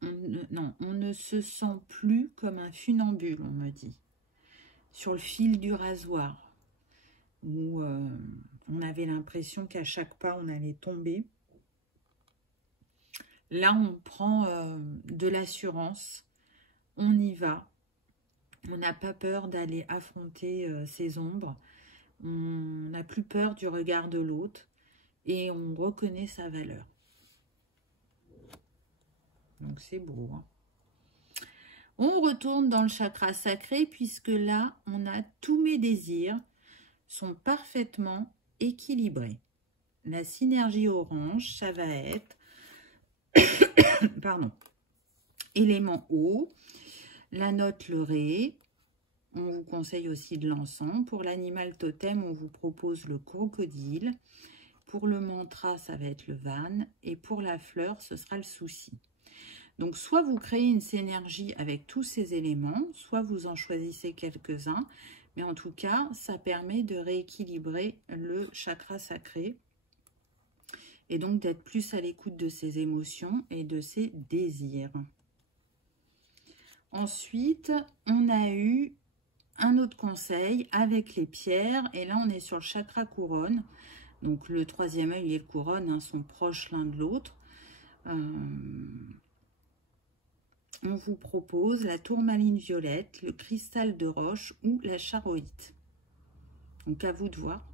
on ne se sent plus comme un funambule, on me dit. Sur le fil du rasoir. Où on avait l'impression qu'à chaque pas, on allait tomber. Là, on prend de l'assurance. On y va. On n'a pas peur d'aller affronter ses ombres. On n'a plus peur du regard de l'autre. Et on reconnaît sa valeur. Donc, c'est beau. Hein. On retourne dans le chakra sacré puisque là, on a tous mes désirs sont parfaitement équilibrés. La synergie orange, ça va être pardon, élément eau, la note le ré. On vous conseille aussi de l'encens. Pour l'animal totem, on vous propose le crocodile. Pour le mantra, ça va être le van. Et pour la fleur, ce sera le souci. Donc, soit vous créez une synergie avec tous ces éléments, soit vous en choisissez quelques-uns. Mais en tout cas, ça permet de rééquilibrer le chakra sacré et donc d'être plus à l'écoute de ses émotions et de ses désirs. Ensuite, on a eu un autre conseil avec les pierres. Et là, on est sur le chakra couronne. Donc, le troisième œil et le couronne sont proches l'un de l'autre. On vous propose la tourmaline violette, le cristal de roche ou la charoïte. Donc, à vous de voir.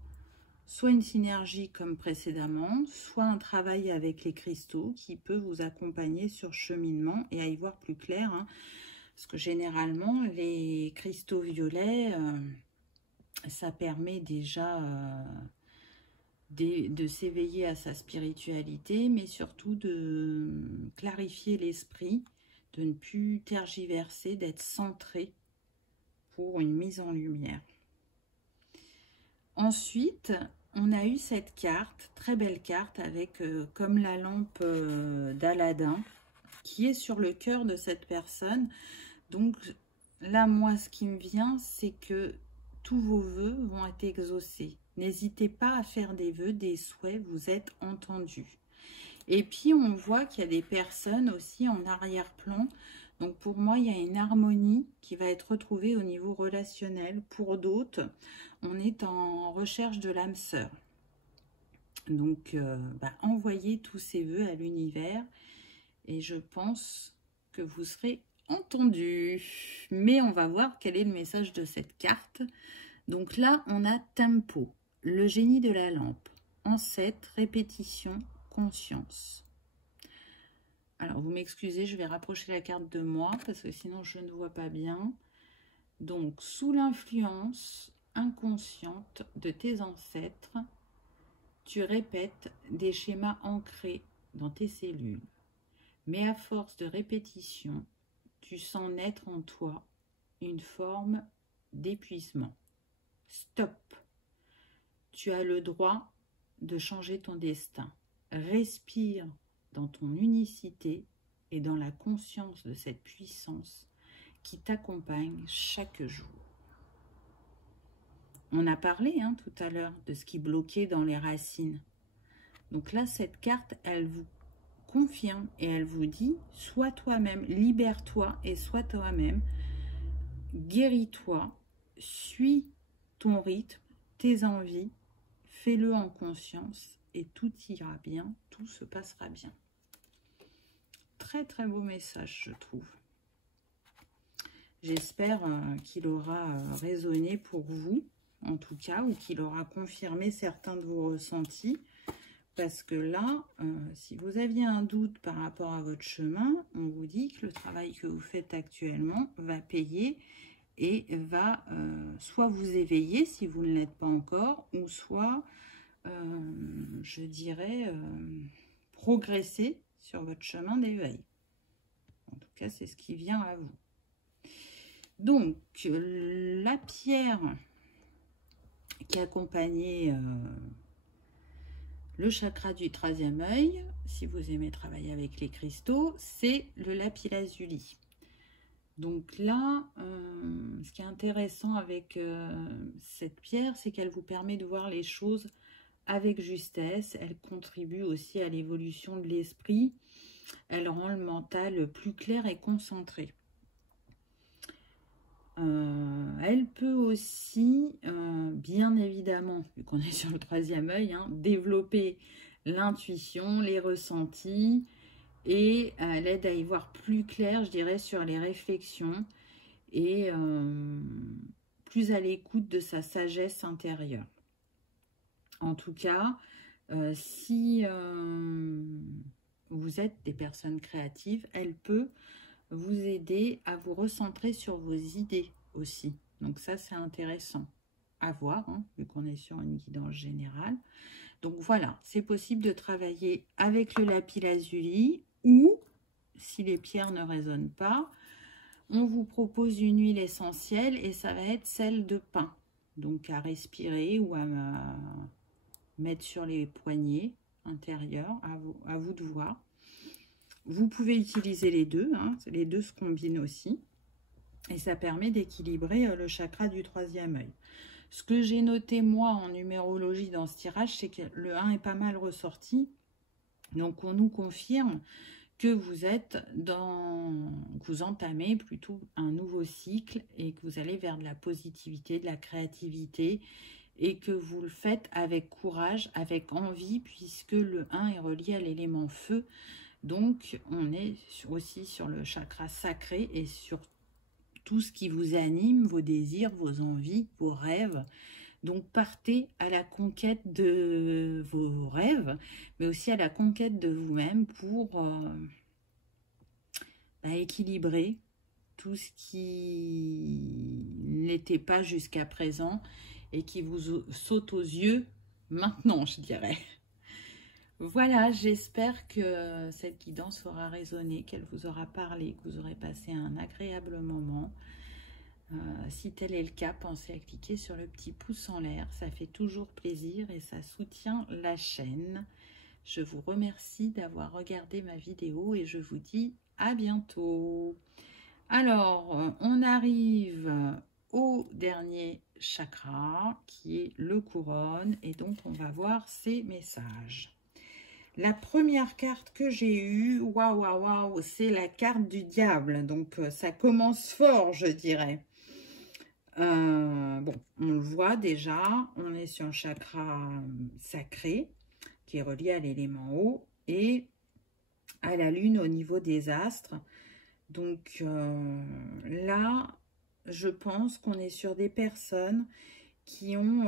Soit une synergie comme précédemment, soit un travail avec les cristaux qui peut vous accompagner sur cheminement et à y voir plus clair. Hein, parce que généralement, les cristaux violets, ça permet déjà de s'éveiller à sa spiritualité, mais surtout de clarifier l'esprit, de ne plus tergiverser, d'être centré pour une mise en lumière. Ensuite, on a eu cette carte, très belle carte, avec comme la lampe d'Aladin, qui est sur le cœur de cette personne. Donc là, moi, ce qui me vient, c'est que tous vos vœux vont être exaucés. N'hésitez pas à faire des vœux, des souhaits, vous êtes entendus. Et puis, on voit qu'il y a des personnes aussi en arrière-plan. Donc, pour moi, il y a une harmonie qui va être retrouvée au niveau relationnel. Pour d'autres, on est en recherche de l'âme sœur. Donc, envoyez tous ces vœux à l'univers. Et je pense que vous serez entendus. Mais on va voir quel est le message de cette carte. Donc là, on a tempo, le génie de la lampe, ancêtre, répétition, conscience. Alors, vous m'excusez, je vais rapprocher la carte de moi parce que sinon, je ne vois pas bien. Donc, sous l'influence inconsciente de tes ancêtres, tu répètes des schémas ancrés dans tes cellules. Mais à force de répétition, tu sens naître en toi une forme d'épuisement. Stop! Tu as le droit de changer ton destin. Respire dans ton unicité et dans la conscience de cette puissance qui t'accompagne chaque jour. On a parlé tout à l'heure de ce qui bloquait dans les racines. Donc là, cette carte, elle vous confirme et elle vous dit, sois toi-même, libère-toi et sois toi-même, guéris-toi, suis ton rythme, tes envies, fais-le en conscience et tout ira bien, tout se passera bien. Très très beau message, je trouve. J'espère qu'il aura résonné pour vous, en tout cas, ou qu'il aura confirmé certains de vos ressentis. Parce que là, si vous aviez un doute par rapport à votre chemin, on vous dit que le travail que vous faites actuellement va payer et va soit vous éveiller si vous ne l'êtes pas encore, ou soit, je dirais, progresser sur votre chemin d'éveil. En tout cas, c'est ce qui vient à vous. Donc, la pierre qui accompagnait le chakra du 3e œil, si vous aimez travailler avec les cristaux, c'est le lapis-lazuli. Donc là, ce qui est intéressant avec cette pierre, c'est qu'elle vous permet de voir les choses avec justesse. Elle contribue aussi à l'évolution de l'esprit. Elle rend le mental plus clair et concentré. Elle peut aussi, bien évidemment, vu qu'on est sur le 3e œil, développer l'intuition, les ressentis, et elle aide à y voir plus clair, je dirais, sur les réflexions et plus à l'écoute de sa sagesse intérieure. En tout cas, si vous êtes des personnes créatives, elle peut vous aider à vous recentrer sur vos idées aussi. Donc ça, c'est intéressant à voir, vu qu'on est sur une guidance générale. Donc voilà, c'est possible de travailler avec le lapis-lazuli ou, si les pierres ne résonnent pas, on vous propose une huile essentielle et ça va être celle de pin. Donc à respirer ou à mettre sur les poignets intérieurs, à vous de voir. Vous pouvez utiliser les deux, les deux se combinent aussi. Et ça permet d'équilibrer le chakra du 3e œil. Ce que j'ai noté, moi, en numérologie dans ce tirage, c'est que le 1 est pas mal ressorti. Donc, on nous confirme que vous êtes vous entamez plutôt un nouveau cycle et que vous allez vers de la positivité, de la créativité et que vous le faites avec courage, avec envie, puisque le 1 est relié à l'élément feu. Donc, on est aussi sur le chakra sacré et sur tout ce qui vous anime, vos désirs, vos envies, vos rêves. Donc, partez à la conquête de vos rêves, mais aussi à la conquête de vous-même pour équilibrer tout ce qui n'était pas jusqu'à présent et qui vous saute aux yeux maintenant, je dirais. Voilà, j'espère que cette guidance aura résonné, qu'elle vous aura parlé, que vous aurez passé un agréable moment. Si tel est le cas, pensez à cliquer sur le petit pouce en l'air, ça fait toujours plaisir et ça soutient la chaîne. Je vous remercie d'avoir regardé ma vidéo et je vous dis à bientôt. Alors, on arrive au dernier chakra qui est le couronne et donc on va voir ces messages. La première carte que j'ai eue, waouh, c'est la carte du diable. Donc, ça commence fort, je dirais. Bon, on le voit déjà, on est sur un chakra sacré qui est relié à l'élément eau et à la lune au niveau des astres. Donc, là, je pense qu'on est sur des personnes qui ont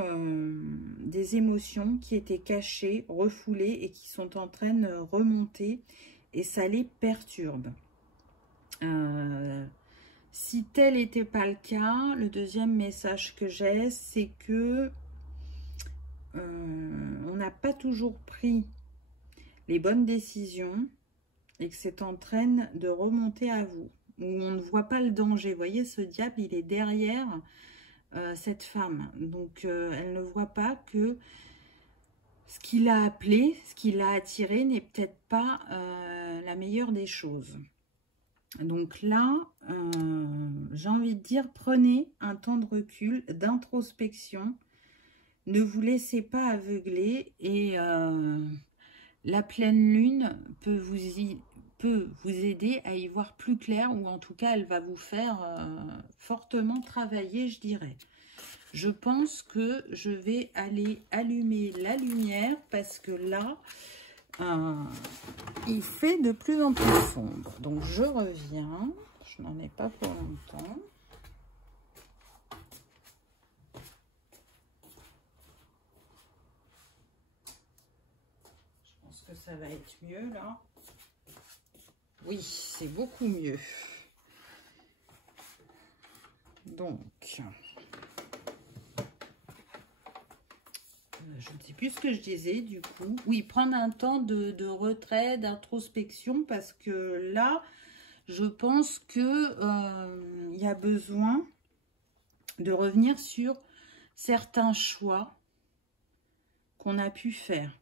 des émotions qui étaient cachées, refoulées et qui sont en train de remonter et ça les perturbe. Si tel n'était pas le cas, le deuxième message que j'ai, c'est que on n'a pas toujours pris les bonnes décisions et que c'est en train de remonter à vous, où on ne voit pas le danger. Vous voyez, ce diable, il est derrière cette femme. Donc, elle ne voit pas que ce qui l'a appelé, ce qui l'a attiré n'est peut-être pas la meilleure des choses. Donc là, j'ai envie de dire, prenez un temps de recul, d'introspection. Ne vous laissez pas aveugler et la pleine lune peut vous aider à y voir plus clair, ou en tout cas, elle va vous faire fortement travailler, je dirais. Je pense que je vais aller allumer la lumière parce que là, il fait de plus en plus sombre. Donc, je reviens. Je n'en ai pas pour longtemps. Je pense que ça va être mieux, là. Oui, c'est beaucoup mieux. Donc, je ne sais plus ce que je disais, du coup. Oui, prendre un temps de retrait, d'introspection, parce que là, je pense que il y a besoin de revenir sur certains choix qu'on a pu faire.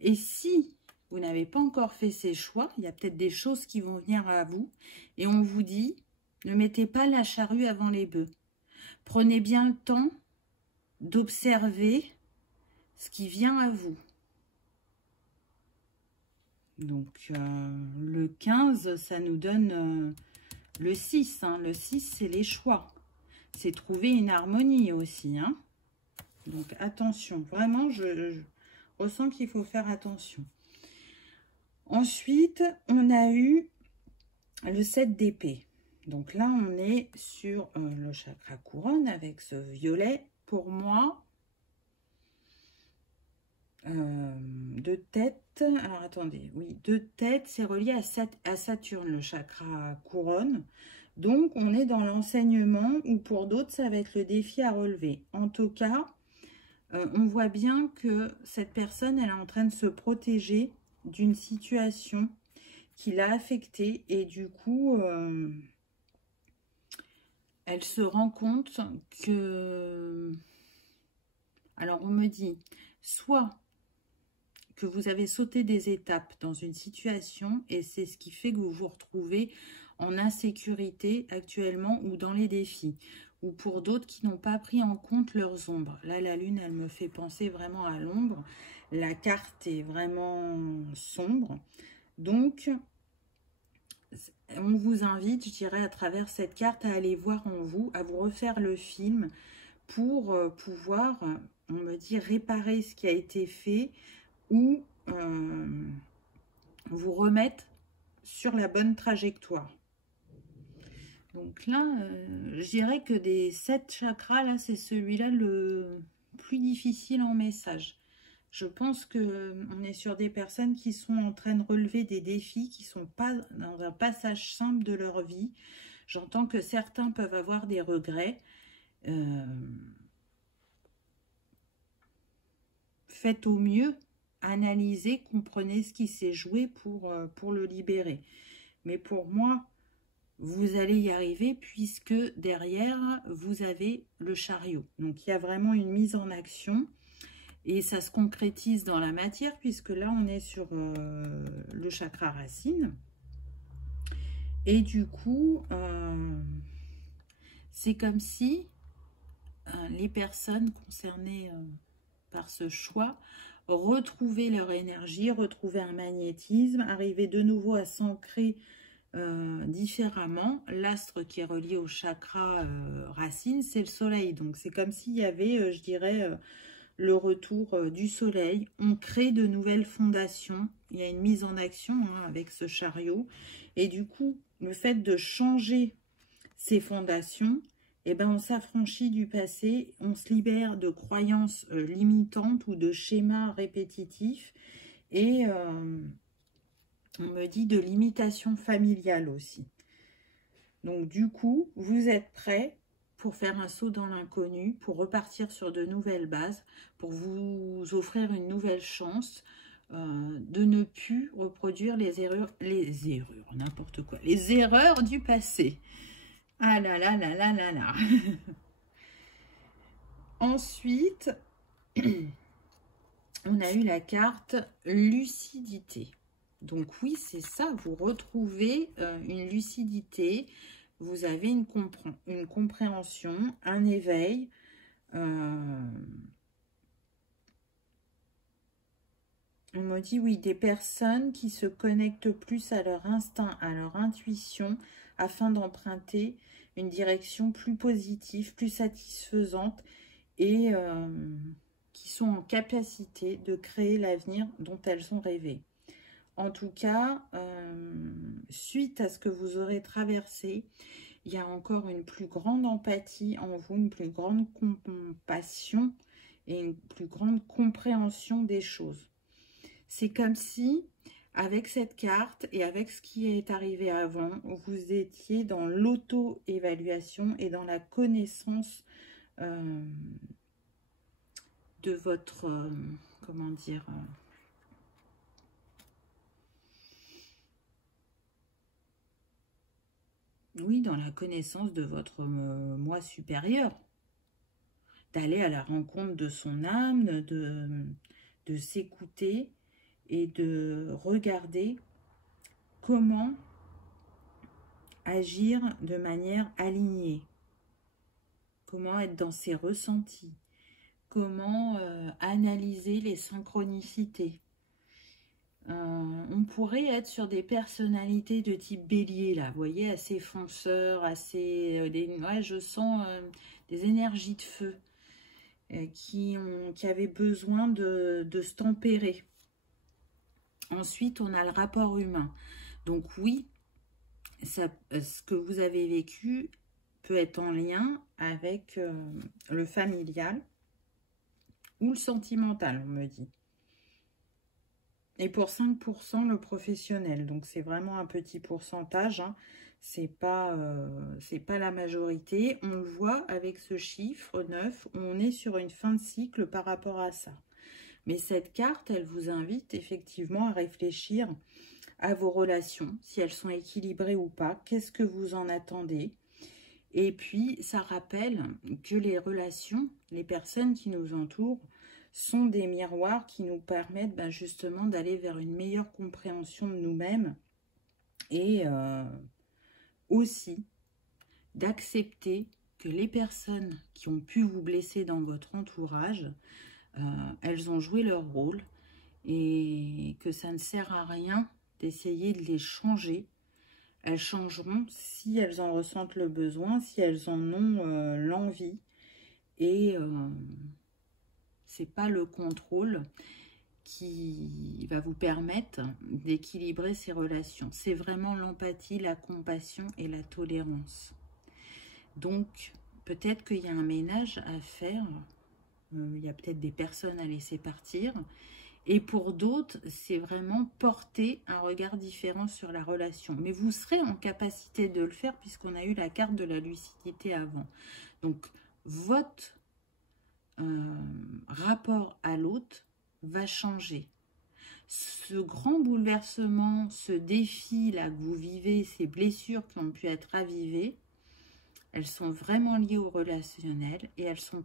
Et si vous n'avez pas encore fait ces choix, il y a peut-être des choses qui vont venir à vous, et on vous dit, ne mettez pas la charrue avant les bœufs. Prenez bien le temps d'observer ce qui vient à vous. Donc, le 15, ça nous donne le 6. Hein. Le 6, c'est les choix. C'est trouver une harmonie aussi. Hein. Donc, attention. Vraiment, je ressens qu'il faut faire attention. Ensuite, on a eu le 7 d'épée. Donc là, on est sur le chakra couronne avec ce violet. Pour moi, de tête, alors attendez, oui, de tête, c'est relié à Saturne, le chakra couronne. Donc, on est dans l'enseignement, ou pour d'autres, ça va être le défi à relever. En tout cas, on voit bien que cette personne, elle est en train de se protéger d'une situation qui l'a affectée. Et du coup, elle se rend compte que... Alors, on me dit, soit que vous avez sauté des étapes dans une situation et c'est ce qui fait que vous vous retrouvez en insécurité actuellement ou dans les défis. Ou pour d'autres qui n'ont pas pris en compte leurs ombres. Là, la lune, elle me fait penser vraiment à l'ombre. La carte est vraiment sombre. Donc, on vous invite, je dirais, à travers cette carte, à aller voir en vous, à vous refaire le film pour pouvoir, on me dit, réparer ce qui a été fait ou vous remettre sur la bonne trajectoire. Donc là, je dirais que des 7 chakras, là, c'est celui-là le plus difficile en message. Je pense qu'on est sur des personnes qui sont en train de relever des défis, qui ne sont pas dans un passage simple de leur vie. J'entends que certains peuvent avoir des regrets. Faites au mieux, analysez, comprenez ce qui s'est joué pour le libérer. Mais pour moi, vous allez y arriver puisque derrière, vous avez le chariot. Donc, il y a vraiment une mise en action. Et ça se concrétise dans la matière, puisque là, on est sur le chakra racine. Et du coup, c'est comme si les personnes concernées par ce choix retrouvaient leur énergie, retrouvaient un magnétisme, arrivaient de nouveau à s'ancrer différemment. L'astre qui est relié au chakra racine, c'est le soleil. Donc, c'est comme s'il y avait, je dirais... le retour du soleil, on crée de nouvelles fondations, il y a une mise en action avec ce chariot, et du coup, le fait de changer ces fondations, eh ben, on s'affranchit du passé, on se libère de croyances limitantes ou de schémas répétitifs, et On me dit de l'imitation familiale aussi. Donc du coup, vous êtes prêts pour faire un saut dans l'inconnu, pour repartir sur de nouvelles bases, pour vous offrir une nouvelle chance de ne plus reproduire les erreurs, n'importe quoi, les erreurs du passé. Ah là là là là là là. Ensuite, on a eu la carte lucidité. Donc oui, c'est ça, vous retrouvez une lucidité, vous avez une compréhension, un éveil. On me dit, oui, des personnes qui se connectent plus à leur instinct, à leur intuition, afin d'emprunter une direction plus positive, plus satisfaisante et qui sont en capacité de créer l'avenir dont elles ont rêvé. En tout cas, suite à ce que vous aurez traversé, il y a encore une plus grande empathie en vous, une plus grande compassion et une plus grande compréhension des choses. C'est comme si, avec cette carte et avec ce qui est arrivé avant, vous étiez dans l'auto-évaluation et dans la connaissance de votre, comment dire, oui, dans la connaissance de votre moi supérieur, d'aller à la rencontre de son âme, de s'écouter et de regarder comment agir de manière alignée, comment être dans ses ressentis, comment analyser les synchronicités. On pourrait être sur des personnalités de type bélier, là, vous voyez, assez fonceurs, assez... ouais, je sens des énergies de feu qui avaient besoin de se tempérer. Ensuite, on a le rapport humain. Donc oui, ce que vous avez vécu peut être en lien avec le familial ou le sentimental, on me dit. Et pour 5%, le professionnel. Donc, c'est vraiment un petit pourcentage. Hein. C'est pas la majorité. On le voit avec ce chiffre 9. On est sur une fin de cycle par rapport à ça. Mais cette carte, elle vous invite effectivement à réfléchir à vos relations, si elles sont équilibrées ou pas. Qu'est-ce que vous en attendez? Et puis, ça rappelle que les relations, les personnes qui nous entourent, sont des miroirs qui nous permettent justement d'aller vers une meilleure compréhension de nous-mêmes et aussi d'accepter que les personnes qui ont pu vous blesser dans votre entourage, elles ont joué leur rôle et que ça ne sert à rien d'essayer de les changer. Elles changeront si elles en ressentent le besoin, si elles en ont l'envie. Et c'est pas le contrôle qui va vous permettre d'équilibrer ces relations. C'est vraiment l'empathie, la compassion et la tolérance. Donc, peut-être qu'il y a un ménage à faire. Il y a peut-être des personnes à laisser partir. Et pour d'autres, c'est vraiment porter un regard différent sur la relation. Mais vous serez en capacité de le faire puisqu'on a eu la carte de la lucidité avant. Donc, votre rapport à l'autre va changer. Ce grand bouleversement, ce défi-là que vous vivez, ces blessures qui ont pu être ravivées, elles sont vraiment liées au relationnel et elles ne sont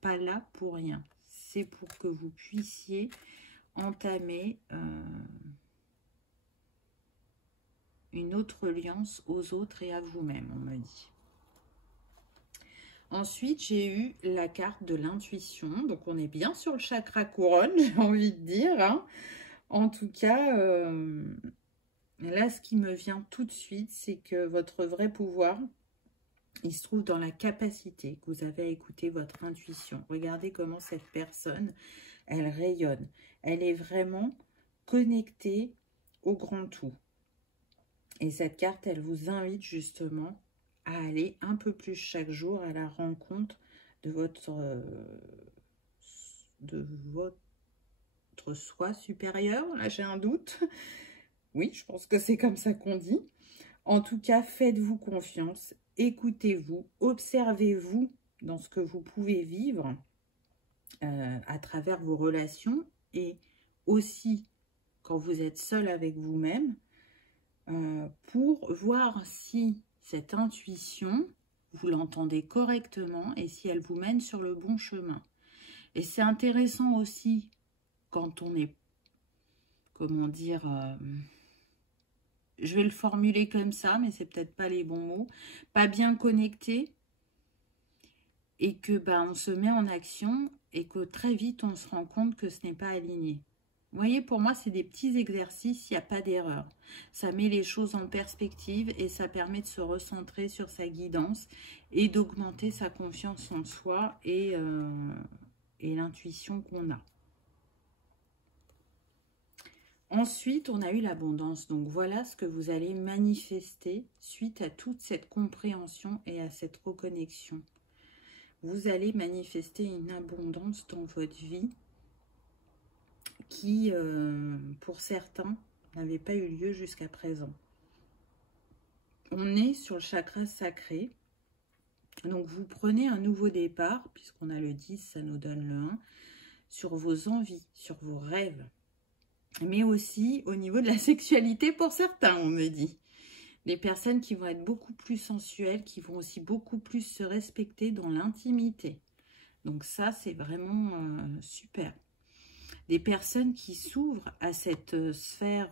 pas là pour rien. C'est pour que vous puissiez entamer une autre alliance aux autres et à vous-même, on me dit. Ensuite, j'ai eu la carte de l'intuition. Donc, on est bien sur le chakra couronne, j'ai envie de dire. Hein. En tout cas, là, ce qui me vient tout de suite, c'est que votre vrai pouvoir, il se trouve dans la capacité que vous avez à écouter votre intuition. Regardez comment cette personne, elle rayonne. Elle est vraiment connectée au grand tout. Et cette carte, elle vous invite justement à aller un peu plus chaque jour à la rencontre de votre soi supérieur. Là, j'ai un doute. Oui, je pense que c'est comme ça qu'on dit. En tout cas, faites-vous confiance, écoutez-vous, observez-vous dans ce que vous pouvez vivre à travers vos relations et aussi quand vous êtes seul avec vous-même pour voir si cette intuition, vous l'entendez correctement et si elle vous mène sur le bon chemin. Et c'est intéressant aussi quand on est, comment dire, je vais le formuler comme ça, mais c'est peut-être pas les bons mots, pas bien connecté et que on se met en action et que très vite on se rend compte que ce n'est pas aligné. Vous voyez, pour moi, c'est des petits exercices, il n'y a pas d'erreur. Ça met les choses en perspective et ça permet de se recentrer sur sa guidance et d'augmenter sa confiance en soi et l'intuition qu'on a. Ensuite, on a eu l'abondance. Donc, voilà ce que vous allez manifester suite à toute cette compréhension et à cette reconnexion. Vous allez manifester une abondance dans votre vie qui, pour certains, n'avait pas eu lieu jusqu'à présent. On est sur le chakra sacré. Donc, vous prenez un nouveau départ, puisqu'on a le 10, ça nous donne le 1, sur vos envies, sur vos rêves. Mais aussi au niveau de la sexualité pour certains, on me dit. Les personnes qui vont être beaucoup plus sensuelles, qui vont aussi beaucoup plus se respecter dans l'intimité. Donc ça, c'est vraiment super. Des personnes qui s'ouvrent à cette sphère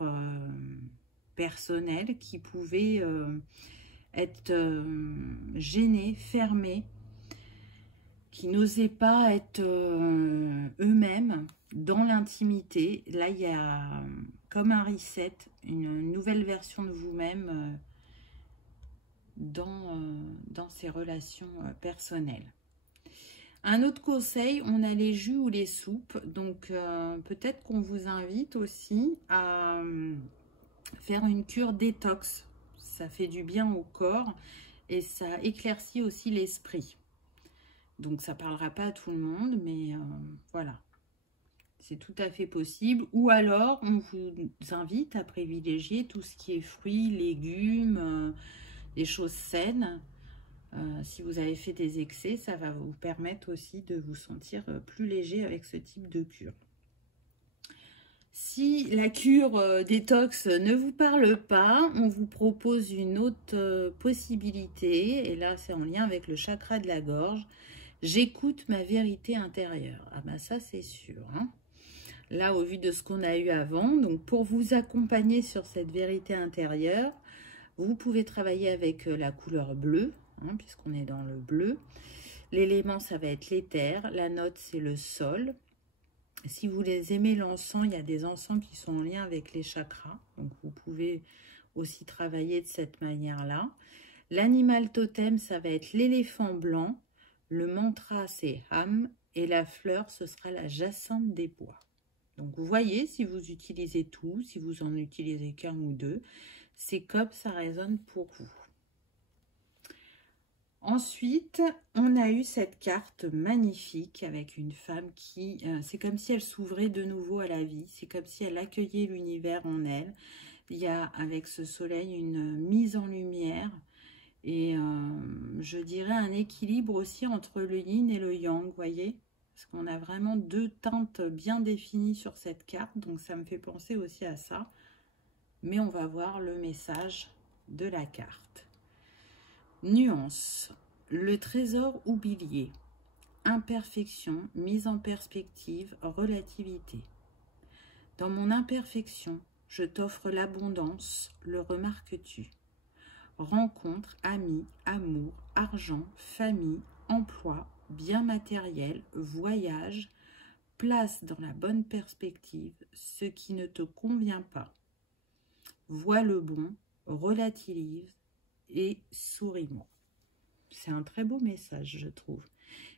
personnelle, qui pouvaient être gênées, fermées, qui n'osaient pas être eux-mêmes dans l'intimité. Là, il y a comme un reset, une nouvelle version de vous-même dans ces relations personnelles. Un autre conseil, on a les jus ou les soupes. Donc, peut-être qu'on vous invite aussi à faire une cure détox. Ça fait du bien au corps et ça éclaircit aussi l'esprit. Donc, ça ne parlera pas à tout le monde, mais voilà. C'est tout à fait possible. Ou alors, on vous invite à privilégier tout ce qui est fruits, légumes, des choses saines. Si vous avez fait des excès, ça va vous permettre aussi de vous sentir plus léger avec ce type de cure. Si la cure détox ne vous parle pas, on vous propose une autre possibilité. Et là, c'est en lien avec le chakra de la gorge. J'écoute ma vérité intérieure. Ah ben ça, c'est sûr. Hein. Là, au vu de ce qu'on a eu avant, donc pour vous accompagner sur cette vérité intérieure, vous pouvez travailler avec la couleur bleue, hein, puisqu'on est dans le bleu. L'élément, ça va être l'éther. La note, c'est le sol. Si vous les aimez l'encens, il y a des encens qui sont en lien avec les chakras. Donc, vous pouvez aussi travailler de cette manière-là. L'animal totem, ça va être l'éléphant blanc. Le mantra, c'est Ham. Et la fleur, ce sera la jacinthe des bois. Donc, vous voyez, si vous utilisez tout, si vous en utilisez qu'un ou deux, c'est comme ça résonne pour vous. Ensuite, on a eu cette carte magnifique avec une femme qui, c'est comme si elle s'ouvrait de nouveau à la vie, c'est comme si elle accueillait l'univers en elle. Il y a avec ce soleil une mise en lumière et je dirais un équilibre aussi entre le yin et le yang, vous voyez ? Parce qu'on a vraiment deux teintes bien définies sur cette carte, donc ça me fait penser aussi à ça. Mais on va voir le message de la carte. Nuance, le trésor oublié, imperfection, mise en perspective, relativité. Dans mon imperfection, je t'offre l'abondance, le remarques-tu. Rencontre, amis, amour, argent, famille, emploi, biens matériels, voyage, place dans la bonne perspective ce qui ne te convient pas. Vois le bon, relativise et souris-moi. C'est un très beau message, je trouve.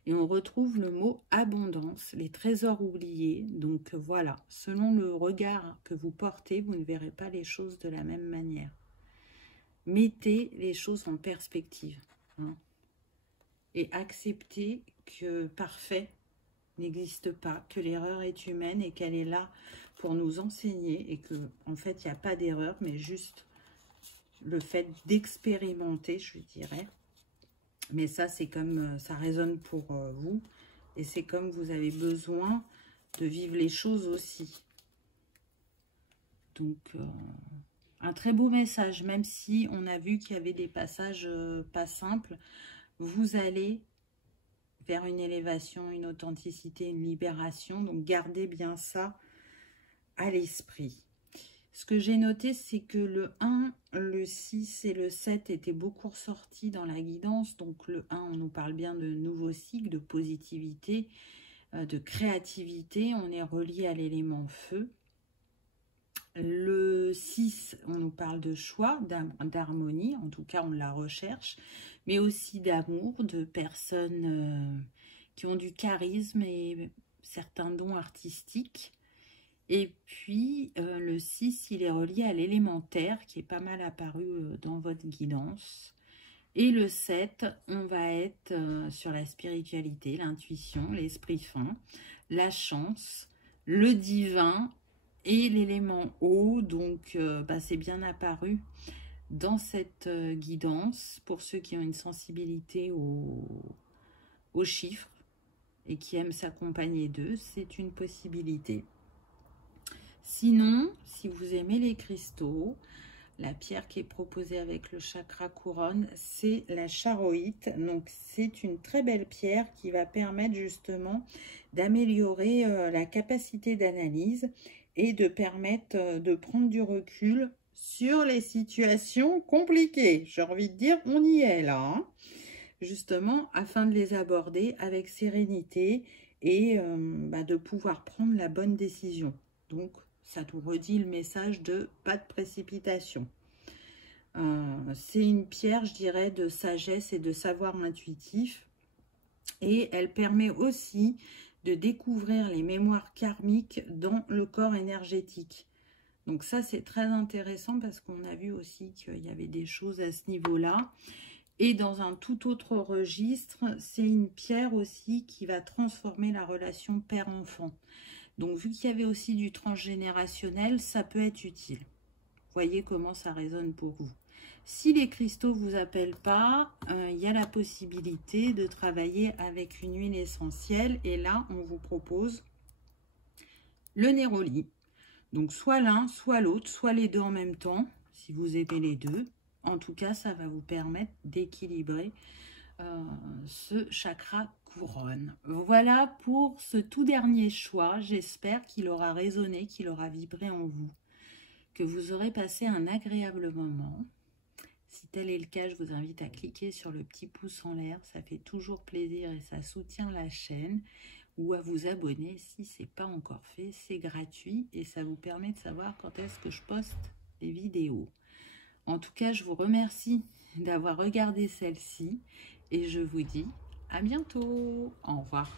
Et on retrouve le mot abondance, les trésors oubliés. Donc voilà, selon le regard que vous portez, vous ne verrez pas les choses de la même manière. Mettez les choses en perspective. Hein, et acceptez que parfait n'existe pas, que l'erreur est humaine et qu'elle est là pour nous enseigner et que en fait il n'y a pas d'erreur, mais juste le fait d'expérimenter, je dirais. Mais ça, c'est comme ça résonne pour vous et c'est comme vous avez besoin de vivre les choses aussi. Donc, un très beau message, même si on a vu qu'il y avait des passages pas simples, vous allez vers une élévation, une authenticité, une libération. Donc, gardez bien ça à l'esprit. Ce que j'ai noté, c'est que le 1, le 6 et le 7 étaient beaucoup ressortis dans la guidance. Donc, le 1, on nous parle bien de nouveau cycle, de positivité, de créativité. On est relié à l'élément feu. Le 6, on nous parle de choix, d'harmonie, en tout cas on la recherche, mais aussi d'amour, de personnes qui ont du charisme et certains dons artistiques. Et puis le 6, il est relié à l'élémentaire qui est pas mal apparu dans votre guidance. Et le 7, on va être sur la spiritualité, l'intuition, l'esprit fin, la chance, le divin et l'élément eau. Donc c'est bien apparu dans cette guidance pour ceux qui ont une sensibilité aux chiffres et qui aiment s'accompagner d'eux, c'est une possibilité. Sinon, si vous aimez les cristaux, la pierre qui est proposée avec le chakra couronne, c'est la charoïte. Donc, c'est une très belle pierre qui va permettre justement d'améliorer la capacité d'analyse et de permettre de prendre du recul sur les situations compliquées. J'ai envie de dire, on y est là, hein, justement, afin de les aborder avec sérénité et de pouvoir prendre la bonne décision. Donc, ça nous redit le message de pas de précipitation. C'est une pierre, je dirais, de sagesse et de savoir intuitif. Et elle permet aussi de découvrir les mémoires karmiques dans le corps énergétique. Donc ça, c'est très intéressant parce qu'on a vu aussi qu'il y avait des choses à ce niveau-là. Et dans un tout autre registre, c'est une pierre aussi qui va transformer la relation père-enfant. Donc, vu qu'il y avait aussi du transgénérationnel, ça peut être utile. Voyez comment ça résonne pour vous. Si les cristaux ne vous appellent pas, il y a la possibilité de travailler avec une huile essentielle. Et là, on vous propose le néroli. Donc, soit l'un, soit l'autre, soit les deux en même temps, si vous aimez les deux. En tout cas, ça va vous permettre d'équilibrer ce chakra couronne. Voilà pour ce tout dernier choix. J'espère qu'il aura résonné, qu'il aura vibré en vous, que vous aurez passé un agréable moment. Si tel est le cas, je vous invite à cliquer sur le petit pouce en l'air. Ça fait toujours plaisir et ça soutient la chaîne. Ou à vous abonner si ce n'est pas encore fait. C'est gratuit et ça vous permet de savoir quand est-ce que je poste des vidéos. En tout cas, je vous remercie d'avoir regardé celle-ci et je vous dis à bientôt. Au revoir.